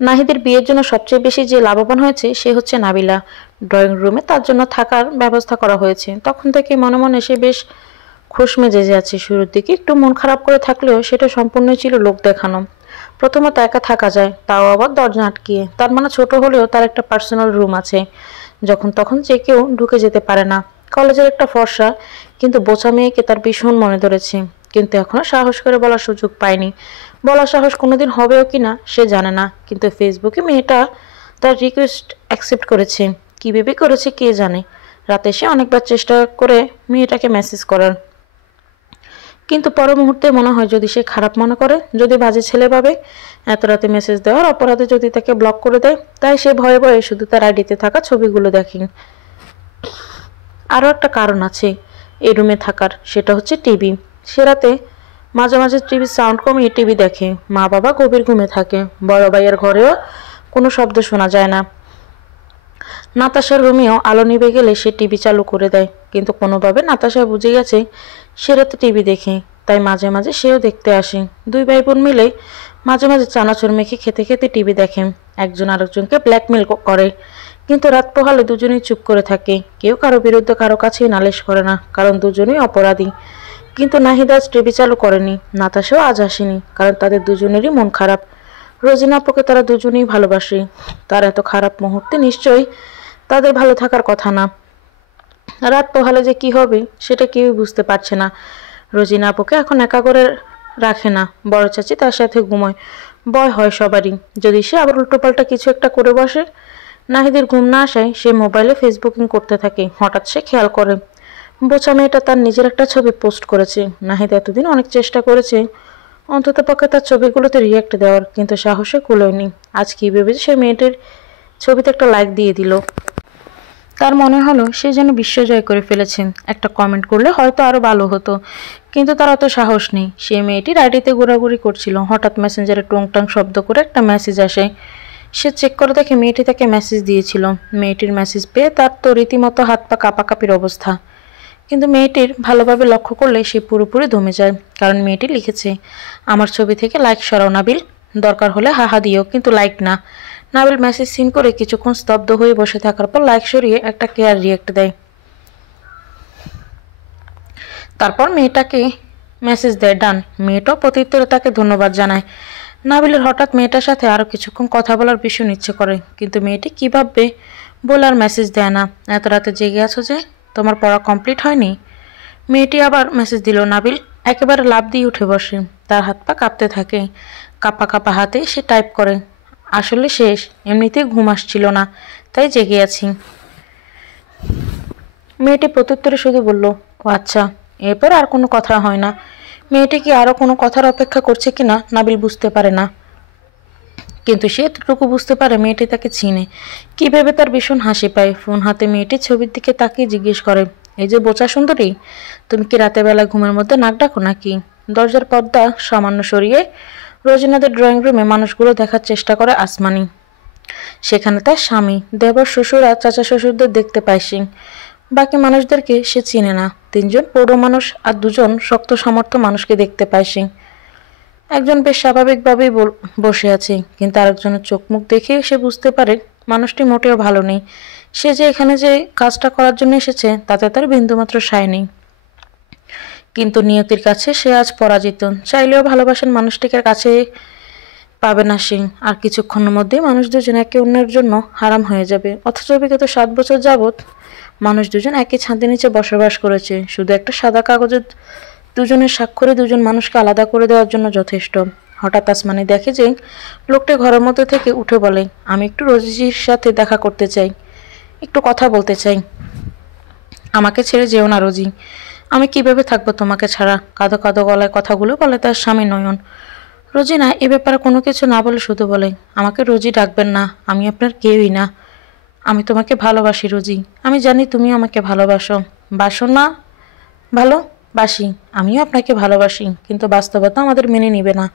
নাহিদের বিয়ের জন্য সবচেয়ে বেশি যে লাভবান হয়েছে সে হচ্ছে নাবিলা। ড্রয়িং রুমে তার জন্য থাকার ব্যবস্থা করা হয়েছে। তখন থেকে মনে মনে সে বেশ খুশ মেজাজে আছে। শুরুর দিকে একটু মন খারাপ করে থাকলেও সেটা সম্পূর্ণই ছিল লোক দেখানো। প্রথমত একা থাকা যায়, তাও আবার দরজা আটকিয়ে। তার মানে ছোট হলেও তার একটা পার্সোনাল রুম আছে, যখন তখন যে কেউ ঢুকে যেতে পারে না। কলেজের একটা ফর্সা কিন্তু বোচা মেয়েকে তার ভীষণ মনে ধরেছে, কিন্তু এখনো সাহস করে বলার সুযোগ পায়নি। বলার সাহস কোনোদিন হবেও কিনা সে জানে না, কিন্তু ফেসবুকে মেয়েটা তার রিকোয়েস্ট অ্যাকসেপ্ট করেছে। কি ভেবে করেছে কে জানে। রাতে সে অনেকবার চেষ্টা করে মেয়েটাকে মেসেজ করার, কিন্তু পর মুহূর্তে মনে হয় যদি সে খারাপ মনে করে, যদি বাজে ছেলে ভাবে এত রাতে মেসেজ দেওয়ার অপরাধে যদি তাকে ব্লক করে দেয়। তাই সে ভয়ে ভয়ে শুধু তার আইডিতে থাকা ছবিগুলো দেখে। আরও একটা কারণ আছে এই রুমে থাকার, সেটা হচ্ছে টিভি। সে রাতে মাঝে মাঝে টিভির সাউন্ড কমিয়ে টিভি দেখে। মা বাবা গভীর ঘুমে থাকে, বড় ভাইয়ের ঘরেও কোনো শব্দ শোনা যায় না। নাতাশার রুমেও আলো নিভে গেলে সে টিভি চালু করে দেয়, কিন্তু কোনোভাবে নাতাশা বুঝে গেছে সে রাতে টিভি দেখে, তাই মাঝে মাঝে সেও দেখতে আসে। দুই ভাই বোন মিলে মাঝে মাঝে চানাচুর মেখে খেতে খেতে টিভি দেখে, একজন আরেকজনকে ব্ল্যাকমেল করে। কিন্তু রাত পোহালে দুজনেই চুপ করে থাকে, কেউ কারো বিরুদ্ধে কারো কাছেই নালিশ করে না, কারণ দুজনেই অপরাধী। কিন্তু নাহিদ আজ টিভি চালু করেনি, নাতাশাও আজ আসেনি, কারণ তাদের দুজনেরই মন খারাপ। রোজিনা আপুকে তারা দুজনেই ভালোবাসে। তার এত খারাপ মুহূর্তে নিশ্চয়ই তাদের ভালো থাকার কথা না। রাত পোহালে যে কি হবে সেটা কেউই বুঝতে পারছে না। রোজিনা আপুকে এখন একা করে রাখে না, বড় চাচি তার সাথে ঘুমোয়। ভয় হয় সবারই, যদি সে আবার উল্টোপাল্টা কিছু একটা করে বসে। নাহিদের ঘুম না আসায় সে মোবাইলে ফেসবুকিং করতে থাকে। হঠাৎ সে খেয়াল করে বোচা মেয়েটা তার নিজের একটা ছবি পোস্ট করেছে। নাহিদ এতদিন অনেক চেষ্টা করেছে অন্ততপক্ষে তার ছবিগুলোতে রিয়াক্ট দেওয়ার, কিন্তু সাহসে কুলোয়নি। আজ কি ভেবে সে মেয়েটির ছবিতে একটা লাইক দিয়ে দিল। তার মনে হলো সে যেন বিশ্বজয় করে ফেলেছে। একটা কমেন্ট করলে হয়তো আরো ভালো হতো, কিন্তু তার অত সাহস নেই। সে মেয়েটির আইডিতে ঘোরাঘুরি করছিল, হঠাৎ মেসেঞ্জারে টুংটাং শব্দ করে একটা মেসেজ আসে। সে চেক করে দেখে মেয়েটি তাকে মেসেজ দিয়েছিল। মেয়েটির মেসেজ পেয়ে তার তো রীতিমতো হাত পা কাঁপাকাঁপির অবস্থা, কিন্তু মেয়েটির ভালোভাবে লক্ষ্য করলে সে পুরোপুরি দমে যায়, কারণ মেয়েটি লিখেছে, আমার ছবি থেকে লাইক সরাও নাবিল, দরকার হলে হাহা দিও, কিন্তু লাইক না। নাবিল মেসেজ সিন করে কিছুক্ষণ স্তব্ধ হয়ে বসে থাকার পর লাইক সরিয়ে একটা কেয়ার রিয়েক্ট দেয়। তারপর মেয়েটাকে মেসেজ দেয় ডান। মেয়েটাও প্রত্যুত্তরে তাকে ধন্যবাদ জানায়। নাবিলের হঠাৎ মেয়েটার সাথে আরও কিছুক্ষণ কথা বলার ভীষণ ইচ্ছে করে, কিন্তু মেয়েটি কী ভাববে বলে আর মেসেজ দেয় না। এত রাতে জেগে আছো যে, তোমার পড়া কমপ্লিট হয়নি? মেয়েটি আবার মেসেজ দিল। নাবিল একেবারে লাফ দিয়ে উঠে বসে, তার হাত পা কাঁপতে থাকে। কাঁপা কাঁপা হাতে সে টাইপ করে, আসলে শেষ, এমনিতেই ঘুম আসছিল না, তাই জেগে আছি। মেয়েটি প্রত্যুত্তরে শুধু বলল, ও আচ্ছা। এরপর আর কোনো কথা হয় না। মেয়েটি কি আরও কোনো কথার অপেক্ষা করছে কিনা নাবিল বুঝতে পারে না, কিন্তু সে এতটুকু বুঝতে পারে মেয়েটি তাকে চিনে। কি ভেবে তার ভীষণ হাসি পায়। ফোন হাতে মেয়েটির ছবির দিকে তাকিয়ে জিজ্ঞেস করে, এই যে বোচা সুন্দরী, তুমি কি রাতের বেলা ঘুমের মধ্যে নাক ডাকো নাকি? দরজার পর্দা সামান্য সরিয়ে রোজিনাদের ড্রয়িং রুমে মানুষগুলো দেখার চেষ্টা করে আসমানি। সেখানে তার স্বামী, দেবর, শ্বশুর আর চাচা শ্বশুরদের দেখতে পায় সে। বাকি মানুষদেরকে সে চিনে না। তিনজন পৌর মানুষ আর দুজন শক্ত সামর্থ্য মানুষকে দেখতে পায় সে। একজন বেশ স্বাভাবিকভাবেই বসে আছে, কিন্তু আরেকজনের চোখ মুখ দেখে সে বুঝতে পারে মানুষটি মোটেও ভালো নেই। সে যে এখানে যে কাজটা করার জন্য এসেছে তাতে তার বিন্দুমাত্র সায় নেই, কিন্তু নিয়তির কাছে সে আজ পরাজিত। চাইলেও ভালোবাসেন মানুষটিকে কাছে পাবে না সে। আর কিছুক্ষণের মধ্যেই মানুষ দুজন একে অন্যের জন্য হারাম হয়ে যাবে। অথচ বিগত 7 বছর যাবৎ মানুষ দুজন একই ছাদের নিচে বসবাস করেছে, শুধু একটা সাদা কাগজের দুজনের স্বাক্ষরে দুজন মানুষকে আলাদা করে দেওয়ার জন্য যথেষ্ট। হঠাৎ আসমানি দেখে যে লোকটি ঘরের মধ্যে থেকে উঠে বলে, আমি একটু রোজির সাথে দেখা করতে চাই, একটু কথা বলতে চাই। আমাকে ছেড়ে যেও না রোজি, আমি কিভাবে থাকবো তোমাকে ছাড়া? কাঁদো কাঁদো গলায় কথাগুলো বলে তার স্বামী নয়ন। রোজিনা এ ব্যাপারে কোনো কিছু না বলে শুধু বলে, আমাকে রোজি ডাকবেন না, আমি আপনার কেউই না। আমি তোমাকে ভালোবাসি রোজি, আমি জানি তুমিও আমাকে ভালোবাসো। বাসো না? ভালোবাসি, আমিও আপনাকে ভালোবাসি, কিন্তু বাস্তবতা আমাদের মেনে নিবে না।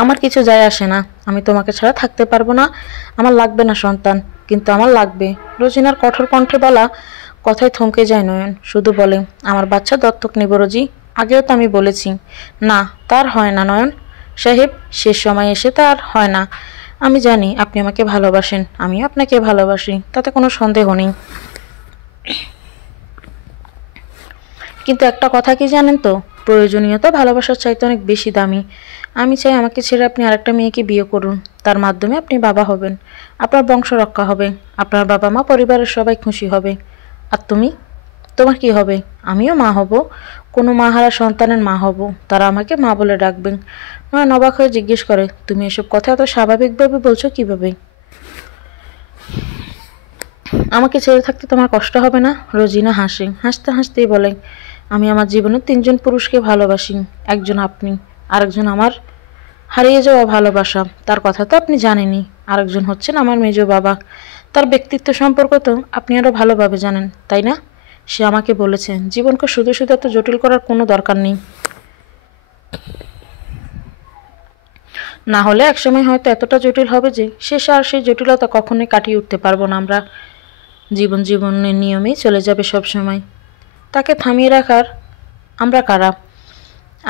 আমার কিছু যায় আসে না, আমি তোমাকে ছাড়া থাকতে পারবো না। আমার লাগবে না সন্তান, কিন্তু আমার লাগবে। রোজিনার কঠোর কণ্ঠে বলা কথায় থমকে যায় নয়ন, শুধু বলে, আমার বাচ্চা দত্তক নেব রোজি। আগেও তো আমি বলেছি। না, তার হয় না নয়ন, সাহেব, শেষ সময় এসে তা আর হয় না। আমি জানি আপনি আমাকে ভালোবাসেন, আমিও আপনাকে ভালোবাসি, তাতে কোনো সন্দেহ নেই। কিন্তু একটা কথা কি জানেন তো, প্রয়োজনীয়তা ভালোবাসার চাইতে অনেক বেশি দামি। আমি চাই আমাকে ছেড়ে আপনি আরেকটা মেয়েকে বিয়ে করুন, তার মাধ্যমে আপনি বাবা হবেন, আপনার বংশ রক্ষা হবে, আপনার বাবা মা পরিবারের সবাই খুশি হবে। আর তুমি, তোমার কি হবে? আমিও মা হব, কোনো মা হারা সন্তানের মা হব, তারা আমাকে মা বলে ডাকবেন। নয়ন অবাক হয়ে জিজ্ঞেস করে, তুমি এসব কথা এত স্বাভাবিকভাবে বলছো কিভাবে? আমাকে ছেড়ে থাকতে তোমার কষ্ট হবে না? রোজিনা হাসে, হাসতে হাসতেই বলে, আমি আমার জীবনের 3জন পুরুষকে ভালোবাসি। একজন আপনি, আরেকজন আমার হারিয়ে যাওয়া ভালোবাসা, তার কথা তো আপনি জানেনই। আরেকজন হচ্ছেন আমার মেজো বাবা, তার ব্যক্তিত্ব সম্পর্ক তো আপনি আরও ভালোভাবে জানেন, তাই না? সে আমাকে বলেছে জীবনকে শুধু শুধু এত জটিল করার কোনো দরকার নেই, না হলে একসময় হয়তো এতটা জটিল হবে যে শেষে আর সেই জটিলতা কখনোই কাটিয়ে উঠতে পারবো না আমরা। জীবনের নিয়মেই চলে যাবে সব সময়, তাকে থামিয়ে রাখার আমরা কারা?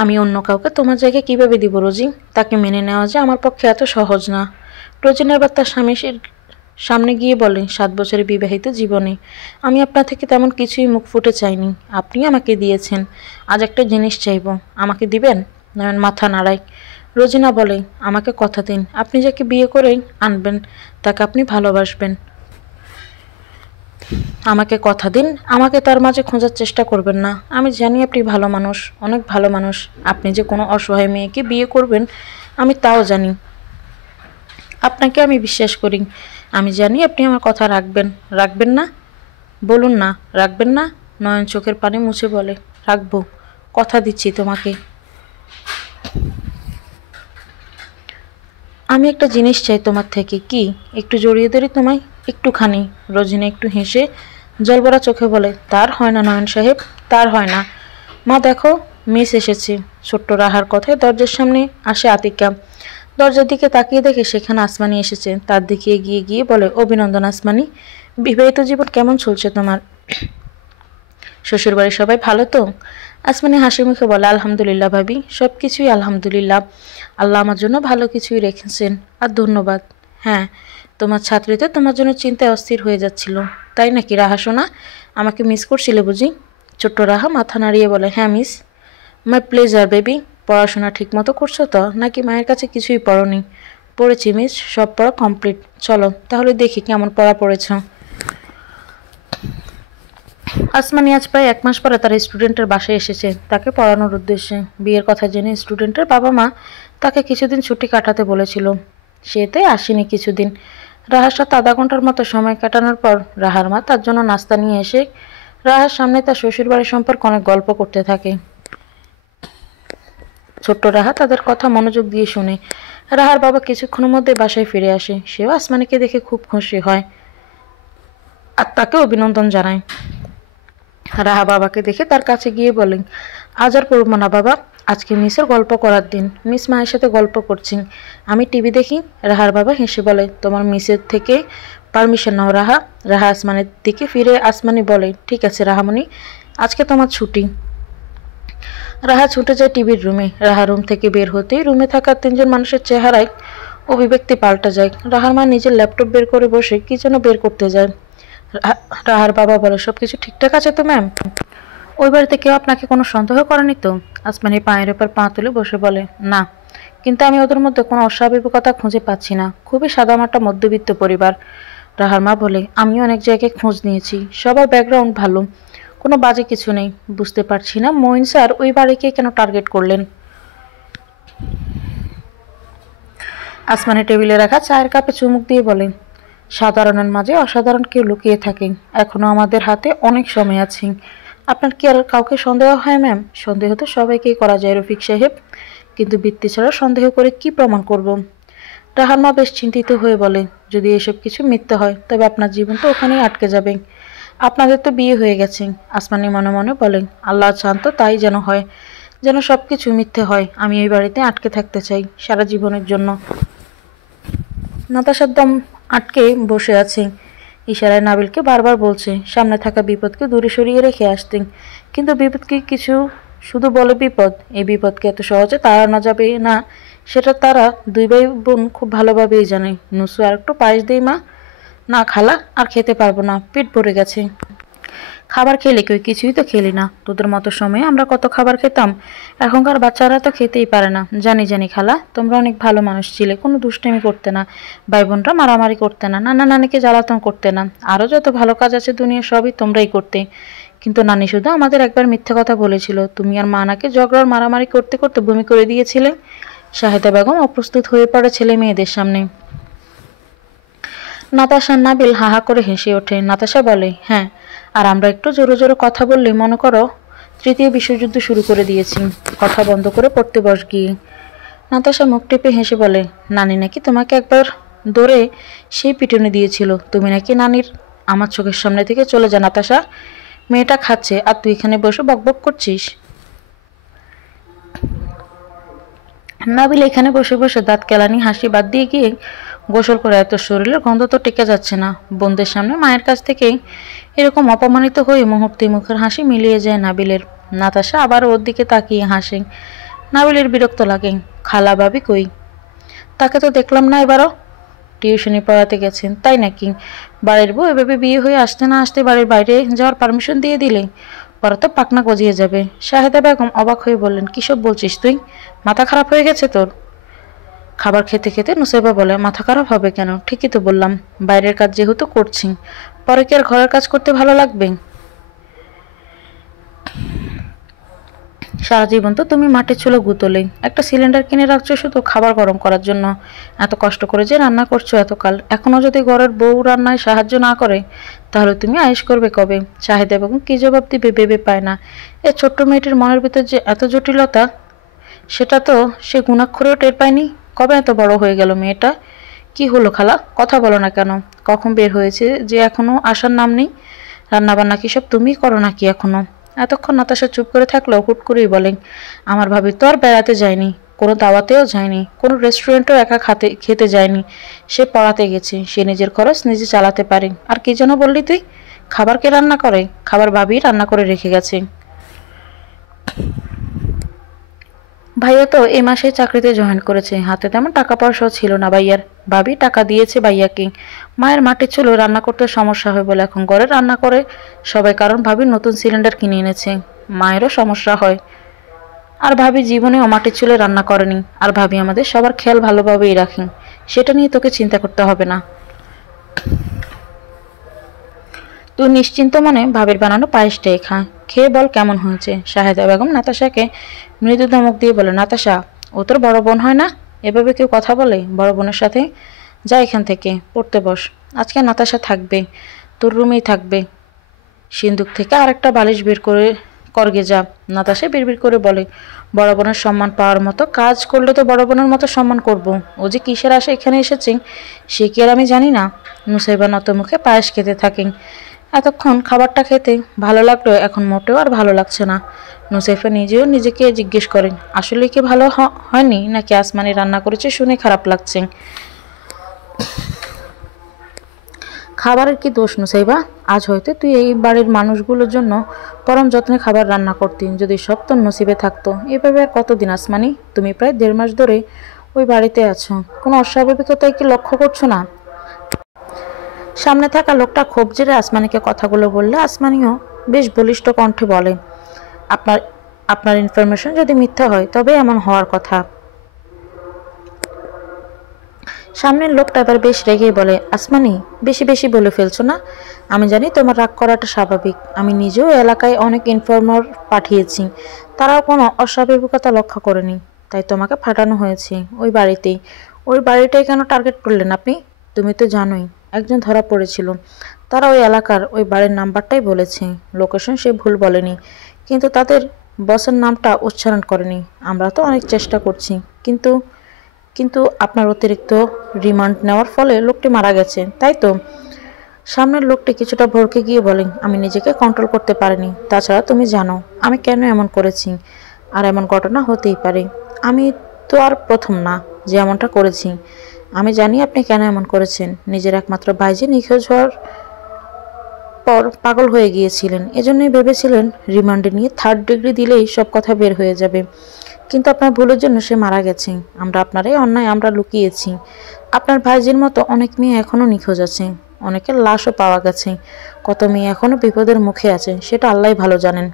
আমি অন্য কাউকে তোমার জায়গায় কিভাবে দিব রোজি? তাকে মেনে নেওয়া যে আমার পক্ষে এত সহজ না। রোজিনার এবার তার স্বামীর সামনে গিয়ে বলে, 7 বছরের বিবাহিত জীবনে আমি আপনার থেকে তেমন কিছুই মুখ ফুটে চাইনি, আপনি আমাকে দিয়েছেন। আজ একটা জিনিস চাইব, আমাকে দিবেন? নয়ন মাথা নাড়ায়। রোজিনা বলে, আমাকে কথা দিন আপনি যাকে বিয়ে করেই আনবেন তাকে আপনি ভালোবাসবেন। আমাকে কথা দিন, আমাকে তার মাঝে খোঁজার চেষ্টা করবেন না। আমি জানি আপনি ভালো মানুষ, অনেক ভালো মানুষ। আপনি যে কোনো অসহায় মেয়েকে বিয়ে করবেন আমি তাও জানি। আপনাকে আমি বিশ্বাস করি। আমি জানি আপনি আমার কথা রাখবেন। রাখবেন না? বলুন না, রাখবেন না? নয়ন চোখের পানি মুছে বলে, রাখবো, কথা দিচ্ছি তোমাকে। আমি একটা জিনিস চাই তোমার থেকে। কি? একটু জড়িয়ে ধরি তোমায়, একটুখানি। রোজিনা একটু হেসে জলভরা চোখে বলে, তার হয় না নয়ন সাহেব, তার হয় না। মা দেখো, মিস এসেছে। ছোট্ট রাহার কথায় দরজার সামনে আসে আতিকা। দরজার দিকে তাকিয়ে দেখে সেখানে আসমানি এসেছে। তার দিকে এগিয়ে গিয়ে বলে, অভিনন্দন আসমানি, বিবাহিত জীবন কেমন চলছে তোমার? শ্বশুরবাড়ির সবাই ভালো তো? আসমানি হাসি মুখে বলে, আলহামদুলিল্লাহ ভাবি, সব কিছুই আলহামদুলিল্লাহ। আল্লাহ আমার জন্য ভালো কিছুই রেখেছেন, আর ধন্যবাদ। হ্যাঁ, তোমার ছাত্রীতে তোমার জন্য চিন্তায় অস্থির হয়ে যাচ্ছিল, তাই নাকি রাহা সোনা? আমাকে মিস করছিলে বুঝি? ছোট্ট রাহা মাথা নাড়িয়ে বলে, হ্যাঁ মিস। My pleasure baby. পড়াশোনা ঠিকমতো করছো তো, নাকি মায়ের কাছে কিছুই পড়োনি? পড়েছি মিস, সব পড়া কমপ্লিট। চলো তাহলে দেখি কেমন পড়া পড়েছ। আসমানি আজ প্রায় 1 মাস পরে তার স্টুডেন্টের বাসায় এসেছে তাকে পড়ানোর উদ্দেশ্যে। বিয়ের কথা জেনে স্টুডেন্টের বাবা মা তাকে কিছুদিন ছুটি কাটাতে বলেছিল, সে তাই আসেনি কিছুদিন। রাহার সাথে আধা ঘন্টার মতো সময় কাটানোর পর রাহার মা তার জন্য নাস্তা নিয়ে এসে রাহার সামনে তার শ্বশুরবাড়ির সম্পর্কে অনেক গল্প করতে থাকে। ছোট্ট রাহা তাদের কথা মনোযোগ দিয়ে শুনে। রাহার বাবা কিছুক্ষণের মধ্যে বাসায় ফিরে আসে, সেও আসমানিকে দেখে খুব খুশি হয় আর তাকে অভিনন্দন জানায়। রাহা বাবাকে দেখে তার কাছে গিয়ে বলেন, আজ আর পড়বো না বাবা, আজকে মিসের গল্প করার দিন, মিস মায়ের সাথে গল্প করছি, আমি টিভি দেখি। রাহার বাবা হেসে বলে, তোমার মিসের থেকে পারমিশন নাও রাহা। রাহা আসমানের দিকে ফিরে আসমানি বলে, ঠিক আছে রাহামণি, আজকে তোমার ছুটি। রাহা ছুটে যায় টিভির রুমে। রাহা রুম থেকে বের হতেই রুমে থাকা 3জন মানুষের চেহারায় অভিব্যক্তি পাল্টে যায়। রাহার মা নিজের ল্যাপটপ বের করে বসে কি যেন বের করতে যায়। রাহার বাবা বলে, সবকিছু ঠিকঠাক আছে তো ম্যাম? ওই বাড়িতে কেউ আপনাকে কোনো সন্দেহ করেনি তো? আসমানি পায়ের ওপর পা তুলে বসে বলে, না, কিন্তু আমি ওদের মধ্যে কোনো অস্বাভাবিকতা খুঁজে পাচ্ছি না। খুবই সাদামাটা মধ্যবিত্ত পরিবার। রাহার মা বলে, আমিও অনেক জায়গায় খোঁজ নিয়েছি, সবার ব্যাকগ্রাউন্ড ভালো, কোনো বাজে কিছু নেই। বুঝতে পারছি না মঈন স্যার ওই বাড়িকে কেন টার্গেট করলেন। আসমানি টেবিলে রাখা চায়ের কাপে চুমুক দিয়ে বলে, সাধারণের মাঝে অসাধারণ কেউ লুকিয়ে থাকে, এখনো আমাদের হাতে অনেক সময় আছে। আপনার কি আর কাউকে সন্দেহ হয় ম্যাম? সন্দেহ তো সবাইকেই করা যায় রফিক সাহেব, কিন্তু বৃত্তি ছাড়া সন্দেহ করে কি প্রমাণ করব? রাহার মা বেশ চিন্তিত হয়ে বলে, যদি এসব কিছু মিথ্যে হয় তবে আপনার জীবন তো ওখানেই আটকে যাবে। আপনাদের তো বিয়ে হয়ে গেছে। আসমানি মনে মনে বলেন, আল্লাহ চান তো তাই যেন হয়, যেন সব কিছু মিথ্যে হয়। আমি এই বাড়িতে আটকে থাকতে চাই সারা জীবনের জন্য। নাতাশার দম আটকে বসে আছে, ইশারায় নাবিলকে বারবার বলছে সামনে থাকা বিপদকে দূরে সরিয়ে রেখে আসতে, কিন্তু বিপদকে কিছু শুধু বলে বিপদ, এই বিপদকে এত সহজে তাড়ানো যাবে না সেটা তারা দুই ভাই বোন খুব ভালোভাবেই জানে। নুসু আর একটু পায়েস দেই মা। না খালা, আর খেতে পারবো না, পেট ভরে গেছে। খাবার খেলে কেউ কিছুই তো খেলি না, তোদের মতো সময়ে আমরা কত খাবার খেতাম, এখনকার বাচ্চারা তো খেতেই পারে না। জানি জানি খালা, তোমরা অনেক ভালো মানুষ ছিলে, কোনো দুষ্টামি করতে না, ভাই বোনরা মারামারি করতে না, নানা নানিকে জ্বালাতন করতে না, আরও যত ভালো কাজ আছে দুনিয়া সবই তোমরাই করতে। কিন্তু নানি শুধু আমাদের একবার মিথ্যে কথা বলেছিল, তুমি আর মা নাকি ঝগড়ার মারামারি করতে করতে বমি করে দিয়েছিলে। শাহেদা বেগম অপ্রস্তুত হয়ে পড়ে ছেলে মেয়েদের সামনে। নাতাশা নাবিল হাহা করে হেসে ওঠে। নাতাশা বলে, হ্যাঁ, আর আমরা একটু জোরে জোরে কথা বললে মনে করো তৃতীয় বিশ্বযুদ্ধ শুরু করে দিয়েছি, কথা বন্ধ করে পড়তে বস গিয়ে। নাতাশা মুখ টেপে হেসে বলে, নানি নাকি তোমাকে একবার ধরে সেই পিটুনি দিয়েছিল, তুমি নাকি নানির। আমার চোখের সামনে থেকে চলে যা নাতাশা, মেয়েটা খাচ্ছে আর তুই এখানে বসে বকবক করছিস। নাবিল এখানে বসে বসে দাঁত কেলানি হাসি বাদ দিয়ে গিয়ে গোসল করে, এত শরীরের গন্ধ তো টেকে যাচ্ছে না। বোনদের সামনে মায়ের কাছ থেকে এরকম অপমানিত হয়ে মুহূর্তে মুখের হাসি মিলিয়ে যায় নাবিলের। নাতাশা আবার ওর দিকে তাকিয়ে হাসে। নাবিলের বিরক্ত লাগে। খালা ভাবি কই? তাকে তো দেখলাম না এবারও। টিউশনি পড়াতে গেছেন তাই নাকি? বাড়ির বউ এভাবে বিয়ে হয়ে আসতে না আসতে বাড়ির বাইরে যাওয়ার পারমিশন দিয়ে দিলে, পরে তো পাকনা গজিয়ে যাবে। শাহেদা বেগম অবাক হয়ে বললেন, কিসব বলছিস তুই? মাথা খারাপ হয়ে গেছে তোর? খাবার খেতে খেতে নুসাইবা বলে, মাথা খারাপ হবে কেন, ঠিকই তো বললাম, বাইরের কাজ যেহেতু করছি, পরে কি আর ঘরের কাজ করতে ভালো লাগবে? সারা জীবন তো তুমি মাটির চুলো গুতলে, একটা সিলিন্ডার কিনে রাখছো শুধু খাবার গরম করার জন্য। এত কষ্ট করে যে রান্না করছো এতকাল, এখনো যদি ঘরের বউ রান্নায় সাহায্য না করে তাহলে তুমি আয়েশ করবে কবে? শাহেদা বেগম কি জবাব দিবে ভেবে পায় না। এ ছোট্ট মেয়েটির মনের ভিতর যে এত জটিলতা, সেটা তো সে গুণাক্ষরেও টের পায়নি। কবে এত বড় হয়ে গেল মেয়েটা? কি হলো খালা, কথা বলো না কেন? কখন বের হয়েছে যে এখনো আসার নাম নেই? রান্নাবান্না কি সব তুমিই করো নাকি এখনো? এতক্ষণ নাতাশা চুপ করে থাকলেও হুট করেই বলেন, আমার ভাবি তো আর বেড়াতে যায়নি, কোনো দাওয়াতেও যায়নি, কোনো রেস্টুরেন্টেও একা খেতে যায়নি, সে পড়াতে গেছে, সে নিজের খরচ নিজে চালাতে পারে। আর কি যেন বললি তুই? খাবার কে রান্না করে? খাবার ভাবি রান্না করে রেখে গেছে। ভাইয়া তো এই মাসে চাকরিতে জয়েন করেছে, হাতে তেমন টাকা পয়সাও ছিল না ভাইয়ার, ভাবি টাকা দিয়েছে ভাইয়াকে। মায়ের মাটির চুলো রান্না করতে সমস্যা হয় বলে এখন ঘরে রান্না করে সবাই, কারণ ভাবি নতুন সিলিন্ডার কিনে এনেছে, মায়েরও সমস্যা হয়। আর ভাবি জীবনেও মাটির চুলে রান্না করেনি, আর ভাবি আমাদের সবার খেয়াল ভালোভাবেই রাখেন, সেটা নিয়ে তোকে চিন্তা করতে হবে না। তুই নিশ্চিন্ত মনে ভাবির বানানো পায়েসটাই খা, খেয়ে বল কেমন হয়েছে। শাহেদা বেগম নাতাশাকে মৃদু ধমক দিয়ে বলে, নাতাশা, ও তোর বড় বোন হয় না? এভাবে কেউ কথা বলে বড় বোনের সাথে? যা এখান থেকে, পড়তে বস। আজকে নাতাশা থাকবে, তোর রুমেই থাকবে। সিন্দুক থেকে আরেকটা বালিশ বের করে করগে যা। নাতাশা বিড়বিড় করে বলে, বড় বোনের সম্মান পাওয়ার মতো কাজ করলে তো বড় বোনের মতো সম্মান করব। ও যে কিসের আশা এখানে এসেছে সে কি আর আমি জানি না? নুসাইবা নত মুখে পায়েস খেতে থাকেন। এতক্ষণ খাবারটা খেতে ভালো লাগলো, এখন মোটেও আর ভালো লাগছে না। নুসাইফা নিজেও নিজেকে জিজ্ঞেস করেন, আসলে কি ভালো হয়নি নাকি আসমানি রান্না করেছে শুনে খারাপ লাগছে? খাবারের কি দোষ নুসাইবা? আজ হয়তো তুই এই বাড়ির মানুষগুলোর জন্য পরম যত্নে খাবার রান্না করতি, যদি সব তোর নসিবে থাকতো। এভাবে আর কতদিন আসমানি? তুমি প্রায় 1.5 মাস ধরে ওই বাড়িতে আছো, কোনো অস্বাভাবিকতায় কি লক্ষ্য করছো না? সামনে থাকা লোকটা ক্ষোভ জেরে আসমানিকে কথাগুলো বললে আসমানিও বেশ বলিষ্ঠ কণ্ঠে বলে, আপনার আপনার ইনফরমেশন যদি মিথ্যা হয় তবে এমন হওয়ার কথা। সামনের লোকটা এবার বেশ রেগেই বলে, আসমানি, বেশি বেশি বলে ফেলছো না? আমি জানি তোমার রাগ করাটা স্বাভাবিক, আমি নিজেও এলাকায় অনেক ইনফর্মার পাঠিয়েছি, তারাও কোনো অস্বাভাবিকতা লক্ষ্য করেনি, তাই তোমাকে পাঠানো হয়েছে ওই বাড়িতেই। ওই বাড়িটাই কেন টার্গেট করলেন আপনি? তুমি তো জানোই একজন ধরা পড়েছিল, তারা ওই এলাকার ওই বাড়ির নাম্বারটাই বলেছে, লোকেশন সে ভুল বলেনি, কিন্তু তাদের বসের নামটা উচ্চারণ করেনি। আমরা তো অনেক চেষ্টা করছি, কিন্তু কিন্তু আপনার অতিরিক্ত রিমান্ড নেওয়ার ফলে লোকটি মারা গেছে, তাই তো? সামনের লোকটি কিছুটা ভড়কে গিয়ে বলেন, আমি নিজেকে কন্ট্রোল করতে পারিনি, তাছাড়া তুমি জানো আমি কেন এমন করেছি, আর এমন ঘটনা হতেই পারে। আমি তো আর প্রথম না যে এমনটা করেছি, আমি জানি আপনি কেন এমন করেছেন। নিজের একমাত্র ভাই যে নিখোঁজ হওয়ার পর পাগল হয়ে গিয়েছিলেন, এজন্যই ভেবেছিলেন রিমান্ডে নিয়ে 3rd ডিগ্রি দিলেই সব কথা বের হয়ে যাবে, কিন্তু আপনার ভুলের জন্য সে মারা গেছে। আমরা আপনার এই অন্যায় আমরা লুকিয়েছি। আপনার ভাইজির মতো অনেক মেয়ে এখনও নিখোঁজ আছে, অনেকের লাশও পাওয়া গেছে, কত মেয়ে এখনও বিপদের মুখে আছে, সেটা আল্লাহই ভালো জানেন।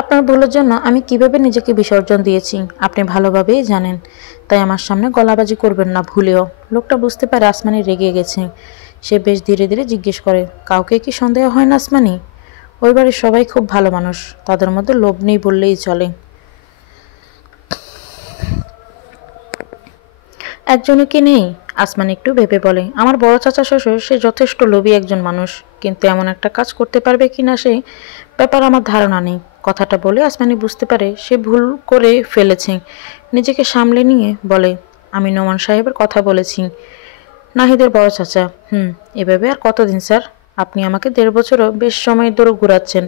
আপনার ভুলের জন্য আমি কিভাবে নিজেকে বিসর্জন দিয়েছি আপনি ভালোভাবেই জানেন, তাই আমার সামনে গলাবাজি করবেন না ভুলেও। লোকটা বুঝতে পারে আসমানি রেগে গেছে। সে বেশ ধীরে ধীরে জিজ্ঞেস করে, কাউকে কি সন্দেহ হয় না আসমানি? ওই বাড়ির সবাই খুব ভালো মানুষ, তাদের মধ্যে লোভ নেই বললেই চলে। একজনও কি নেই? আসমানি একটু ভেবে বলে, আমার বড় চাচা শ্বশুর সে যথেষ্ট লোভী একজন মানুষ, কিন্তু এমন একটা কাজ করতে পারবে কিনা সে ব্যাপার আমার ধারণা নেই। কথাটা বলে আসমানি বুঝতে পারে সে ভুল করে ফেলেছে। নিজেকে সামলে নিয়ে বলে, আমি নোমান সাহেবের কথা বলেছি, নাহিদের বড় চাচা। এভাবে আর কতদিন স্যার? আপনি আমাকে 1.5 বছরও বেশ সময় ধরে ঘুরাচ্ছেন।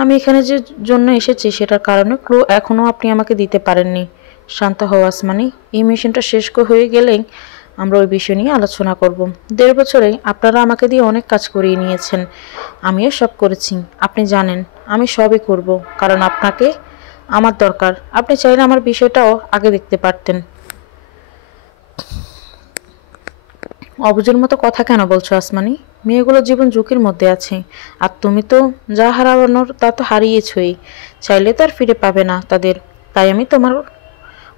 আমি এখানে যে জন্য এসেছি সেটার কারণে ক্লু এখনও আপনি আমাকে দিতে পারেননি। শান্ত হও আসমানি, এই মিশনটা শেষ হয়ে গেলেই আমরা ওই বিষয় নিয়ে আলোচনা করব। 1.5 বছরে আপনারা আমাকে দিয়ে অনেক কাজ করিয়ে নিয়েছেন, আমিও সব করেছি। আপনি জানেন আমি সবই করব, কারণ আপনাকে আমার দরকার। আপনি চাইলে আমার বিষয়টাও আগে দেখতে পারতেন। অবুঝের মতো কথা কেন বলছো আসমানি? মেয়েগুলোর জীবন ঝুঁকির মধ্যে আছে, আর তুমি তো যা হারানোর তা তো হারিয়েছই, চাইলে তো আর ফিরে পাবে না তাদের। তাই আমি তোমার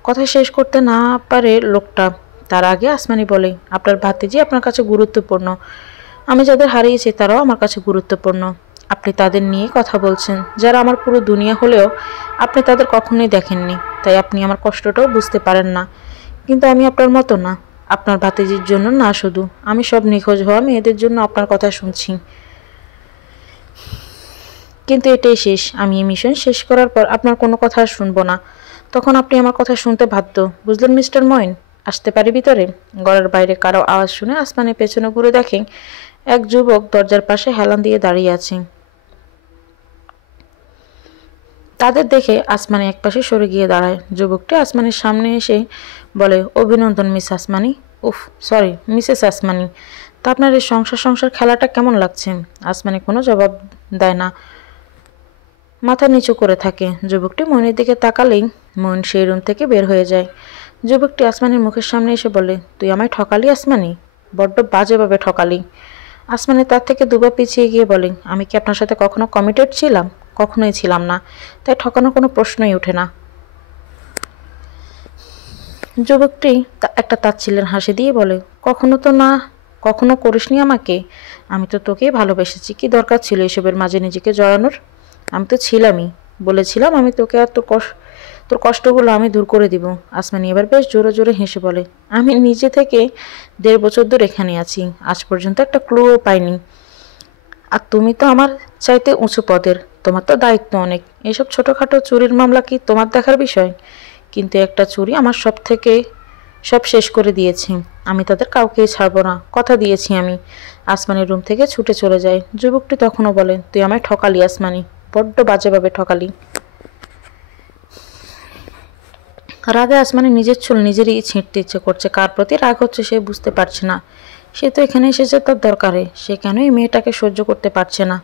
কথা শেষ করতে না পারে লোকটা। তার আগে আসমানি বলে, আপনার ভাতিজি আপনার কাছে গুরুত্বপূর্ণ, আমি যাদের হারিয়েছি তারাও আমার কাছে গুরুত্বপূর্ণ। আপনি তাদের নিয়ে কথা বলছেন, যারা আমার পুরো দুনিয়া হলেও আপনি তাদের কখনোই দেখেননি, তাই আপনি আমার কষ্টটাও বুঝতে পারেন না। কিন্তু আমি আপনার মতো না, আপনার ভাতিজির জন্য না শুধু, আমি সব নিখোঁজ হওয়া মেয়েদের জন্য আপনার কথা শুনছি। কিন্তু এটাই শেষ, আমি এই মিশন শেষ করার পর আপনার কোনো কথা আর শুনবো না। তখন আপনি আমার কথা শুনতে বাধ্য, বুঝলেন মিস্টার মঈন? আসতে পারি ভিতরে? ঘরের বাইরে কারো আওয়াজ শুনে আসমানের পেছনে ঘুরে দেখে এক যুবক দরজার পাশে হেলান দিয়ে দাঁড়িয়ে আছে। তাদের দেখে আসমানি একপাশে সরে গিয়ে দাঁড়ায়। যুবকটি আসমানির সামনে এসে বলে, অভিনন্দন মিস আসমানি। উফ সরি মিসেস আসমানি। তা আপনার এই সংসার খেলাটা কেমন লাগছে? আসমানি কোনো জবাব দেয় না, মাথা নিচু করে থাকে। যুবকটি মইনের দিকে তাকালেই মইন সেই রুম থেকে বের হয়ে যায়। যুবকটি আসমানির মুখের সামনে এসে বলে, তুই আমায় ঠকালি আসমানি, বড্ড বাজেভাবে ঠকালি। আসমানি তার থেকে দুবার পিছিয়ে গিয়ে বলে, আমি কি আপনার সাথে কখনো কমিটেড ছিলাম? কখনোই ছিলাম না, তাই ঠকানোর কোনো প্রশ্নই ওঠে না। যুবকটি একটা তাচ্ছিল্যের হাসি দিয়ে বলে, কখনো তো না, কখনো করিসনি আমাকে। আমি তো তোকেই ভালোবেসেছি, কি দরকার ছিল এসবের মাঝে নিজেকে জড়ানোর? আমি তো ছিলামই, বলেছিলাম আমি তোকে আর তোর কষ্টগুলো আমি দূর করে দিব। আসমানি এবার বেশ জোরে জোরে হেসে বলে, আমি নিজে থেকে 1.5 বছর ধরে এখানে আছি, আজ পর্যন্ত একটা ক্লুও পাইনি। আর তুমি তো আমার চাইতে উঁচু পদের, তোমার তো দায়িত্ব অনেক। এসব ছোটোখাটো চুরির মামলা কি তোমার দেখার বিষয়? কিন্তু একটা চুরি আমার সব শেষ করে দিয়েছে। আমি তাদের কাউকেই ছাড়বো না, কথা দিয়েছি আমি। আসমানির রুম থেকে ছুটে চলে যায়। যুবকটি তখনও বলে, তুই আমায় ঠকালি আসমানি, বড্ড বাজেভাবে ঠকালি। রাগে আসমানি নিজের চুল নিজেরই ছিঁড়তে ইচ্ছে করছে। কার প্রতি রাগ হচ্ছে সে বুঝতে পারছে না। সে তো এখানে এসেছে তার দরকারে, সে কেন এই মেয়েটাকে সহ্য করতে পারছে না?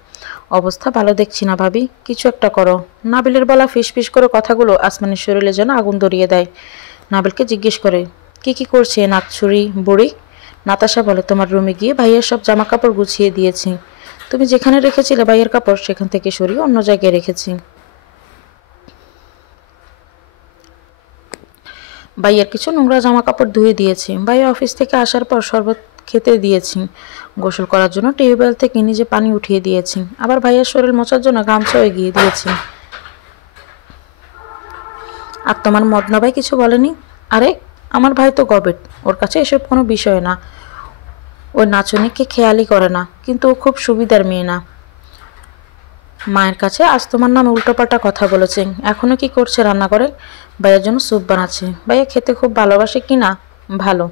অবস্থা ভালো দেখছি না ভাবি, কিছু একটা করো। নাবিলের বলা ফিস করে কথাগুলো আসমানির শরীরে যেন আগুন ধরিয়ে দেয়। নাবিলকে জিজ্ঞেস করে, কি করছে নাকছুরি বুড়ি? নাতাশা বলে, তোমার রুমে গিয়ে ভাইয়ের সব জামা কাপড় গুছিয়ে দিয়েছি। তুমি যেখানে রেখেছিলে ভাইয়ের কাপড় সেখান থেকে সরিয়ে অন্য জায়গায় রেখেছি। ভাইয়ের কিছু নোংরা জামা কাপড় ধুয়ে দিয়েছি। ভাইয়া অফিস থেকে আসার পর শরবত খেতে দিয়েছি। গোসল করার জন্য টিউবওয়েল থেকে নিজে পানি উঠিয়ে দিয়েছি। আবার ভাইয়ের শরীর মোছার জন্য গামছা এগিয়ে দিয়েছি। আর তোমার মদনা ভাই কিছু বলেনি? আরে আমার ভাই তো গবেট, ওর কাছে এসব কোনো বিষয় না। ওই নাচনীকে খেয়ালই করে না, কিন্তু ও খুব সুবিধার মেয়ে না। মায়ের কাছে আজ তোমার নামে উল্টোপাল্টা কথা বলেছে। এখনো কি করছে রান্না করে? ভাইয়ের জন্য স্যুপ বানাচ্ছে। ভাইয়া খেতে খুব ভালোবাসে কি না? ভালো।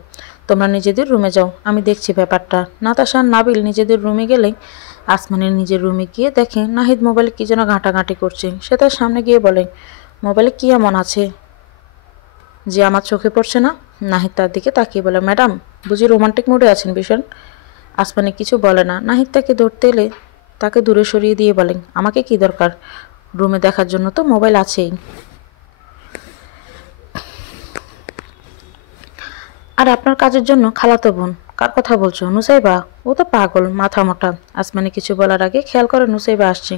তোমরা নিজেদের রুমে যাও, আমি দেখছি ব্যাপারটা। নাতাশা আর নাবিল নিজেদের রুমে গেলে আসমানের নিজের রুমে গিয়ে দেখে নাহিদ মোবাইলে কি যেন ঘাঁটাঘাঁটি করছে। সে তার সামনে গিয়ে বলে, মোবাইলে কি এমন আছে যে আমার চোখে পড়ছে না? নাহিদ তার দিকে তাকিয়ে বলে, ম্যাডাম বুঝি রোমান্টিক মুডে আছেন ভীষণ? আসমানি কিছু বলে না। নাহিদ তাকে ধরতে এলে তাকে দূরে সরিয়ে দিয়ে বলেন, আমাকে কি দরকার? রুমে দেখার জন্য তো মোবাইল আছেই। আর আপনার কাজের জন্য খালাতো বোন, কার কথা বলছো? নুসাইবা? ও তো পাগল, মাথা মোটা। আসমানি কিছু বলার আগে খেয়াল করে নুসাইবা আসছে।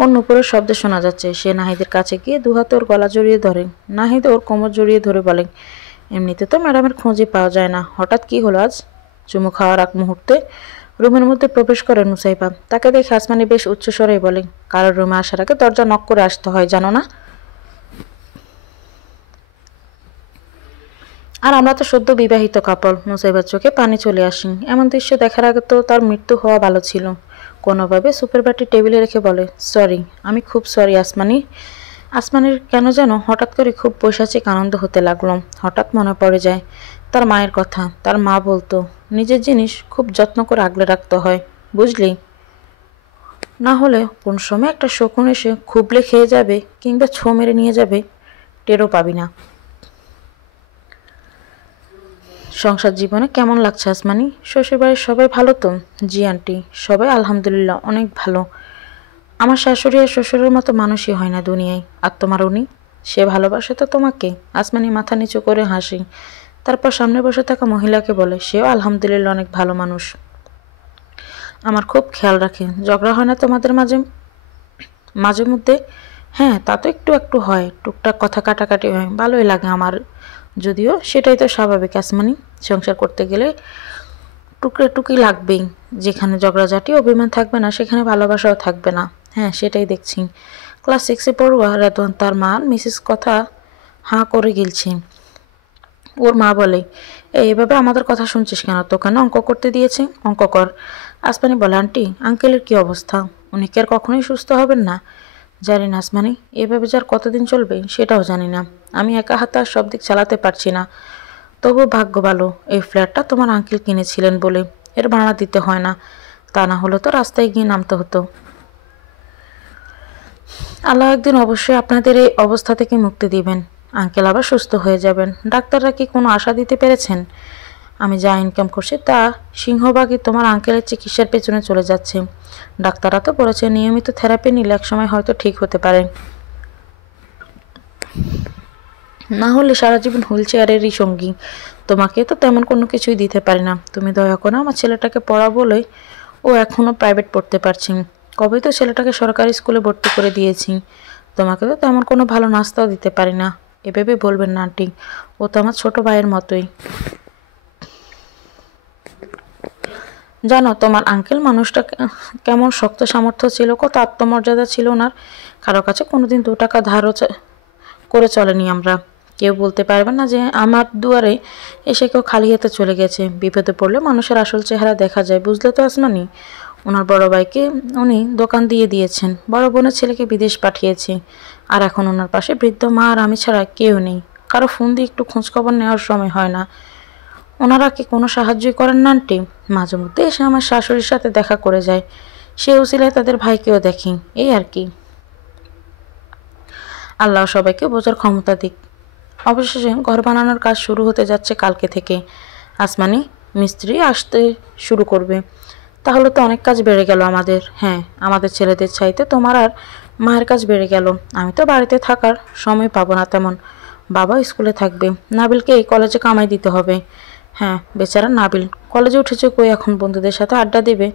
ওর নুপুরের শব্দ শোনা যাচ্ছে। সে নাহিদের কাছে গিয়ে দুহাতে ওর গলা জড়িয়ে ধরে। নাহিদ ওর কোমর জড়িয়ে ধরে বলে, এমনিতে তো ম্যাডামের খোঁজই পাওয়া যায় না, হঠাৎ কি হলো আজ? চুমু খাওয়ার আগ মুহূর্তে রুমের মধ্যে প্রবেশ করে নুসাইবা। তাকে দেখে আসমানি বেশ উচ্চস্বরেই বলে, কারোর রুমে আসার আগে দরজা নক করে আসতে হয়, জানো না? আর আমরা তো সদ্য বিবাহিত কাপল। নুসাইবার চোখে পানি চলে আসে। এমন দৃশ্য দেখার আগে তো তার মৃত্যু হওয়া ভালো ছিল। কোনোভাবে সুপের বাটি টেবিলে রেখে বলে, সরি, আমি খুব সরি আসমানি। আসমানির কেন যেন হঠাৎ করে খুব পৈশাচিক আনন্দ হতে লাগলো। হঠাৎ মনে পড়ে যায় তার মায়ের কথা। তার মা বলতো, নিজের জিনিস খুব যত্ন করে আগলে রাখতে হয়, বুঝলি? না হলে কোন সময় একটা শকুন এসে খুবলে খেয়ে যাবে কিংবা ছো মেরে নিয়ে যাবে, টেরও পাবি না। সংসার জীবনে কেমন লাগছে আসমানি? শ্বশুরবাড়ির সবাই ভালো তো? জি আন্টি, সবাই আলহামদুলিল্লাহ অনেক ভালো। আমার শাশুড়ি আর শ্বশুরের মতো মানুষই হয় না দুনিয়ায়। আর তোমার উনি? সে ভালোবাসে তো তোমাকে? আসমানি মাথা নিচু করে হাসি। তারপর সামনে বসে থাকা মহিলাকে বলে, সেও আলহামদুলিল্লাহ অনেক ভালো মানুষ। আমার খুব খেয়াল রাখে। ঝগড়া হয় না তোমাদের মাঝে মাঝে মধ্যে? হ্যাঁ, তা তো একটু একটু হয়, টুকটাক কথা কাটাকাটি হয়, ভালোই লাগে আমার। যদিও সেটাই তো স্বাভাবিক আসমানি, সংসার করতে গেলে টুকরে টুকি লাগবেই। যেখানে ঝগড়াঝাটি অভিমান থাকবে না সেখানে ভালোবাসাও থাকবে না। হ্যাঁ, সেটাই দেখছি। ক্লাস 6-এ পড়ুয়া রেদওয়ান তার মা মিসেস কথা হাঁ করে গিলছে। ওর মা বলে, এইভাবে আমাদের কথা শুনছিস কেন? তোকে না অঙ্ক করতে দিয়েছে, অঙ্ক কর। আসমানি বলে, আন্টি আঙ্কেলের কি অবস্থা? উনি কি আর কখনোই সুস্থ হবেন না? জানি না আসমানি, এভাবে যার কতদিন চলবে সেটাও জানি না। আমি একা হাতে আর সব দিক চালাতে পারছি না। তবু ভাগ্য ভালো এই ফ্ল্যাটটা তোমার আঙ্কেল কিনেছিলেন বলে এর ভাড়া দিতে হয় না। তা না হলে তো রাস্তায় গিয়ে নামতে হতো। আল্লাহ একদিন অবশ্যই আপনাদের এই অবস্থা থেকে মুক্তি দিবেন। আঙ্কেল আবার সুস্থ হয়ে যাবেন। ডাক্তাররা কি কোনো আশা দিতে পেরেছেন? আমি যা ইনকাম করছি তা সিংহভাগই তোমার আঙ্কেলের চিকিৎসার পেছনে চলে যাচ্ছে। ডাক্তাররা তো বলেছে নিয়মিত থেরাপি নিলে একসময় হয়তো ঠিক হতে পারে। না হলে সারা জীবন হুইল চেয়ারেরই সঙ্গী। তোমাকে তো তেমন কোনো কিছুই দিতে পারি না। তুমি দয়া করে আমার ছেলেটাকে পড়া বলে ও এখনও প্রাইভেট পড়তে পারছি। কবেই তো ছেলেটাকে সরকারি স্কুলে ভর্তি করে দিয়েছি। তোমাকে তো তেমন কোনো ভালো নাস্তাও দিতে পারি না। এভাবে বলবেন না আন্টি, ও তো আমার ছোট ভাইয়ের মতোই। জানো তোমার আঙ্কেল মানুষটা কেমন শক্ত সামর্থ্য ছিল, কত আত্মমর্যাদা ছিল ওনার। কারো কাছে কোনোদিন 2 টাকা ধারও করে চলেনি আমরা। কেউ বলতে পারবে না যে আমার দুয়ারে এসে কেউ খালি হাতে চলে গেছে। বিপদে পড়লে মানুষের আসল চেহারা দেখা যায়, বুঝলে তো আসমানি? ওনার বড় ভাইকে উনি দোকান দিয়ে দিয়েছেন, বড় বোনের ছেলেকে বিদেশ পাঠিয়েছে। আর এখন ওনার পাশে বৃদ্ধ মা আর আমি ছাড়া কেউ নেই। কারো ফোন দিয়ে একটু খোঁজখবর নেওয়ার সময় হয় না। ওনারা কি কোনো সাহায্যই করেন না আন্টি? মাঝে মধ্যে এসে আমার শাশুড়ির সাথে দেখা করে যায়। সে উসিলায় তাদের ভাইকেও দেখি, এই আর কি। আল্লাহ সবাইকে বোঝার ক্ষমতা দিক। অবশেষে ঘর বানানোর কাজ শুরু হতে যাচ্ছে কালকে থেকে। আসমানি মিস্ত্রি আসতে শুরু করবে। তাহলে তো অনেক কাজ বেড়ে গেল আমাদের। হ্যাঁ, আমাদের ছেলেদের চাইতে তোমার আর মায়ের কাজ বেড়ে গেল। আমি তো বাড়িতে থাকার সময় পাবো না তেমন। বাবা স্কুলে থাকবে। নাবিলকে এই কলেজে কামাই দিতে হবে। হ্যাঁ, বেচারা নাবিল কলেজে উঠেছে কই, এখন বন্ধুদের সাথে আড্ডা দেবে?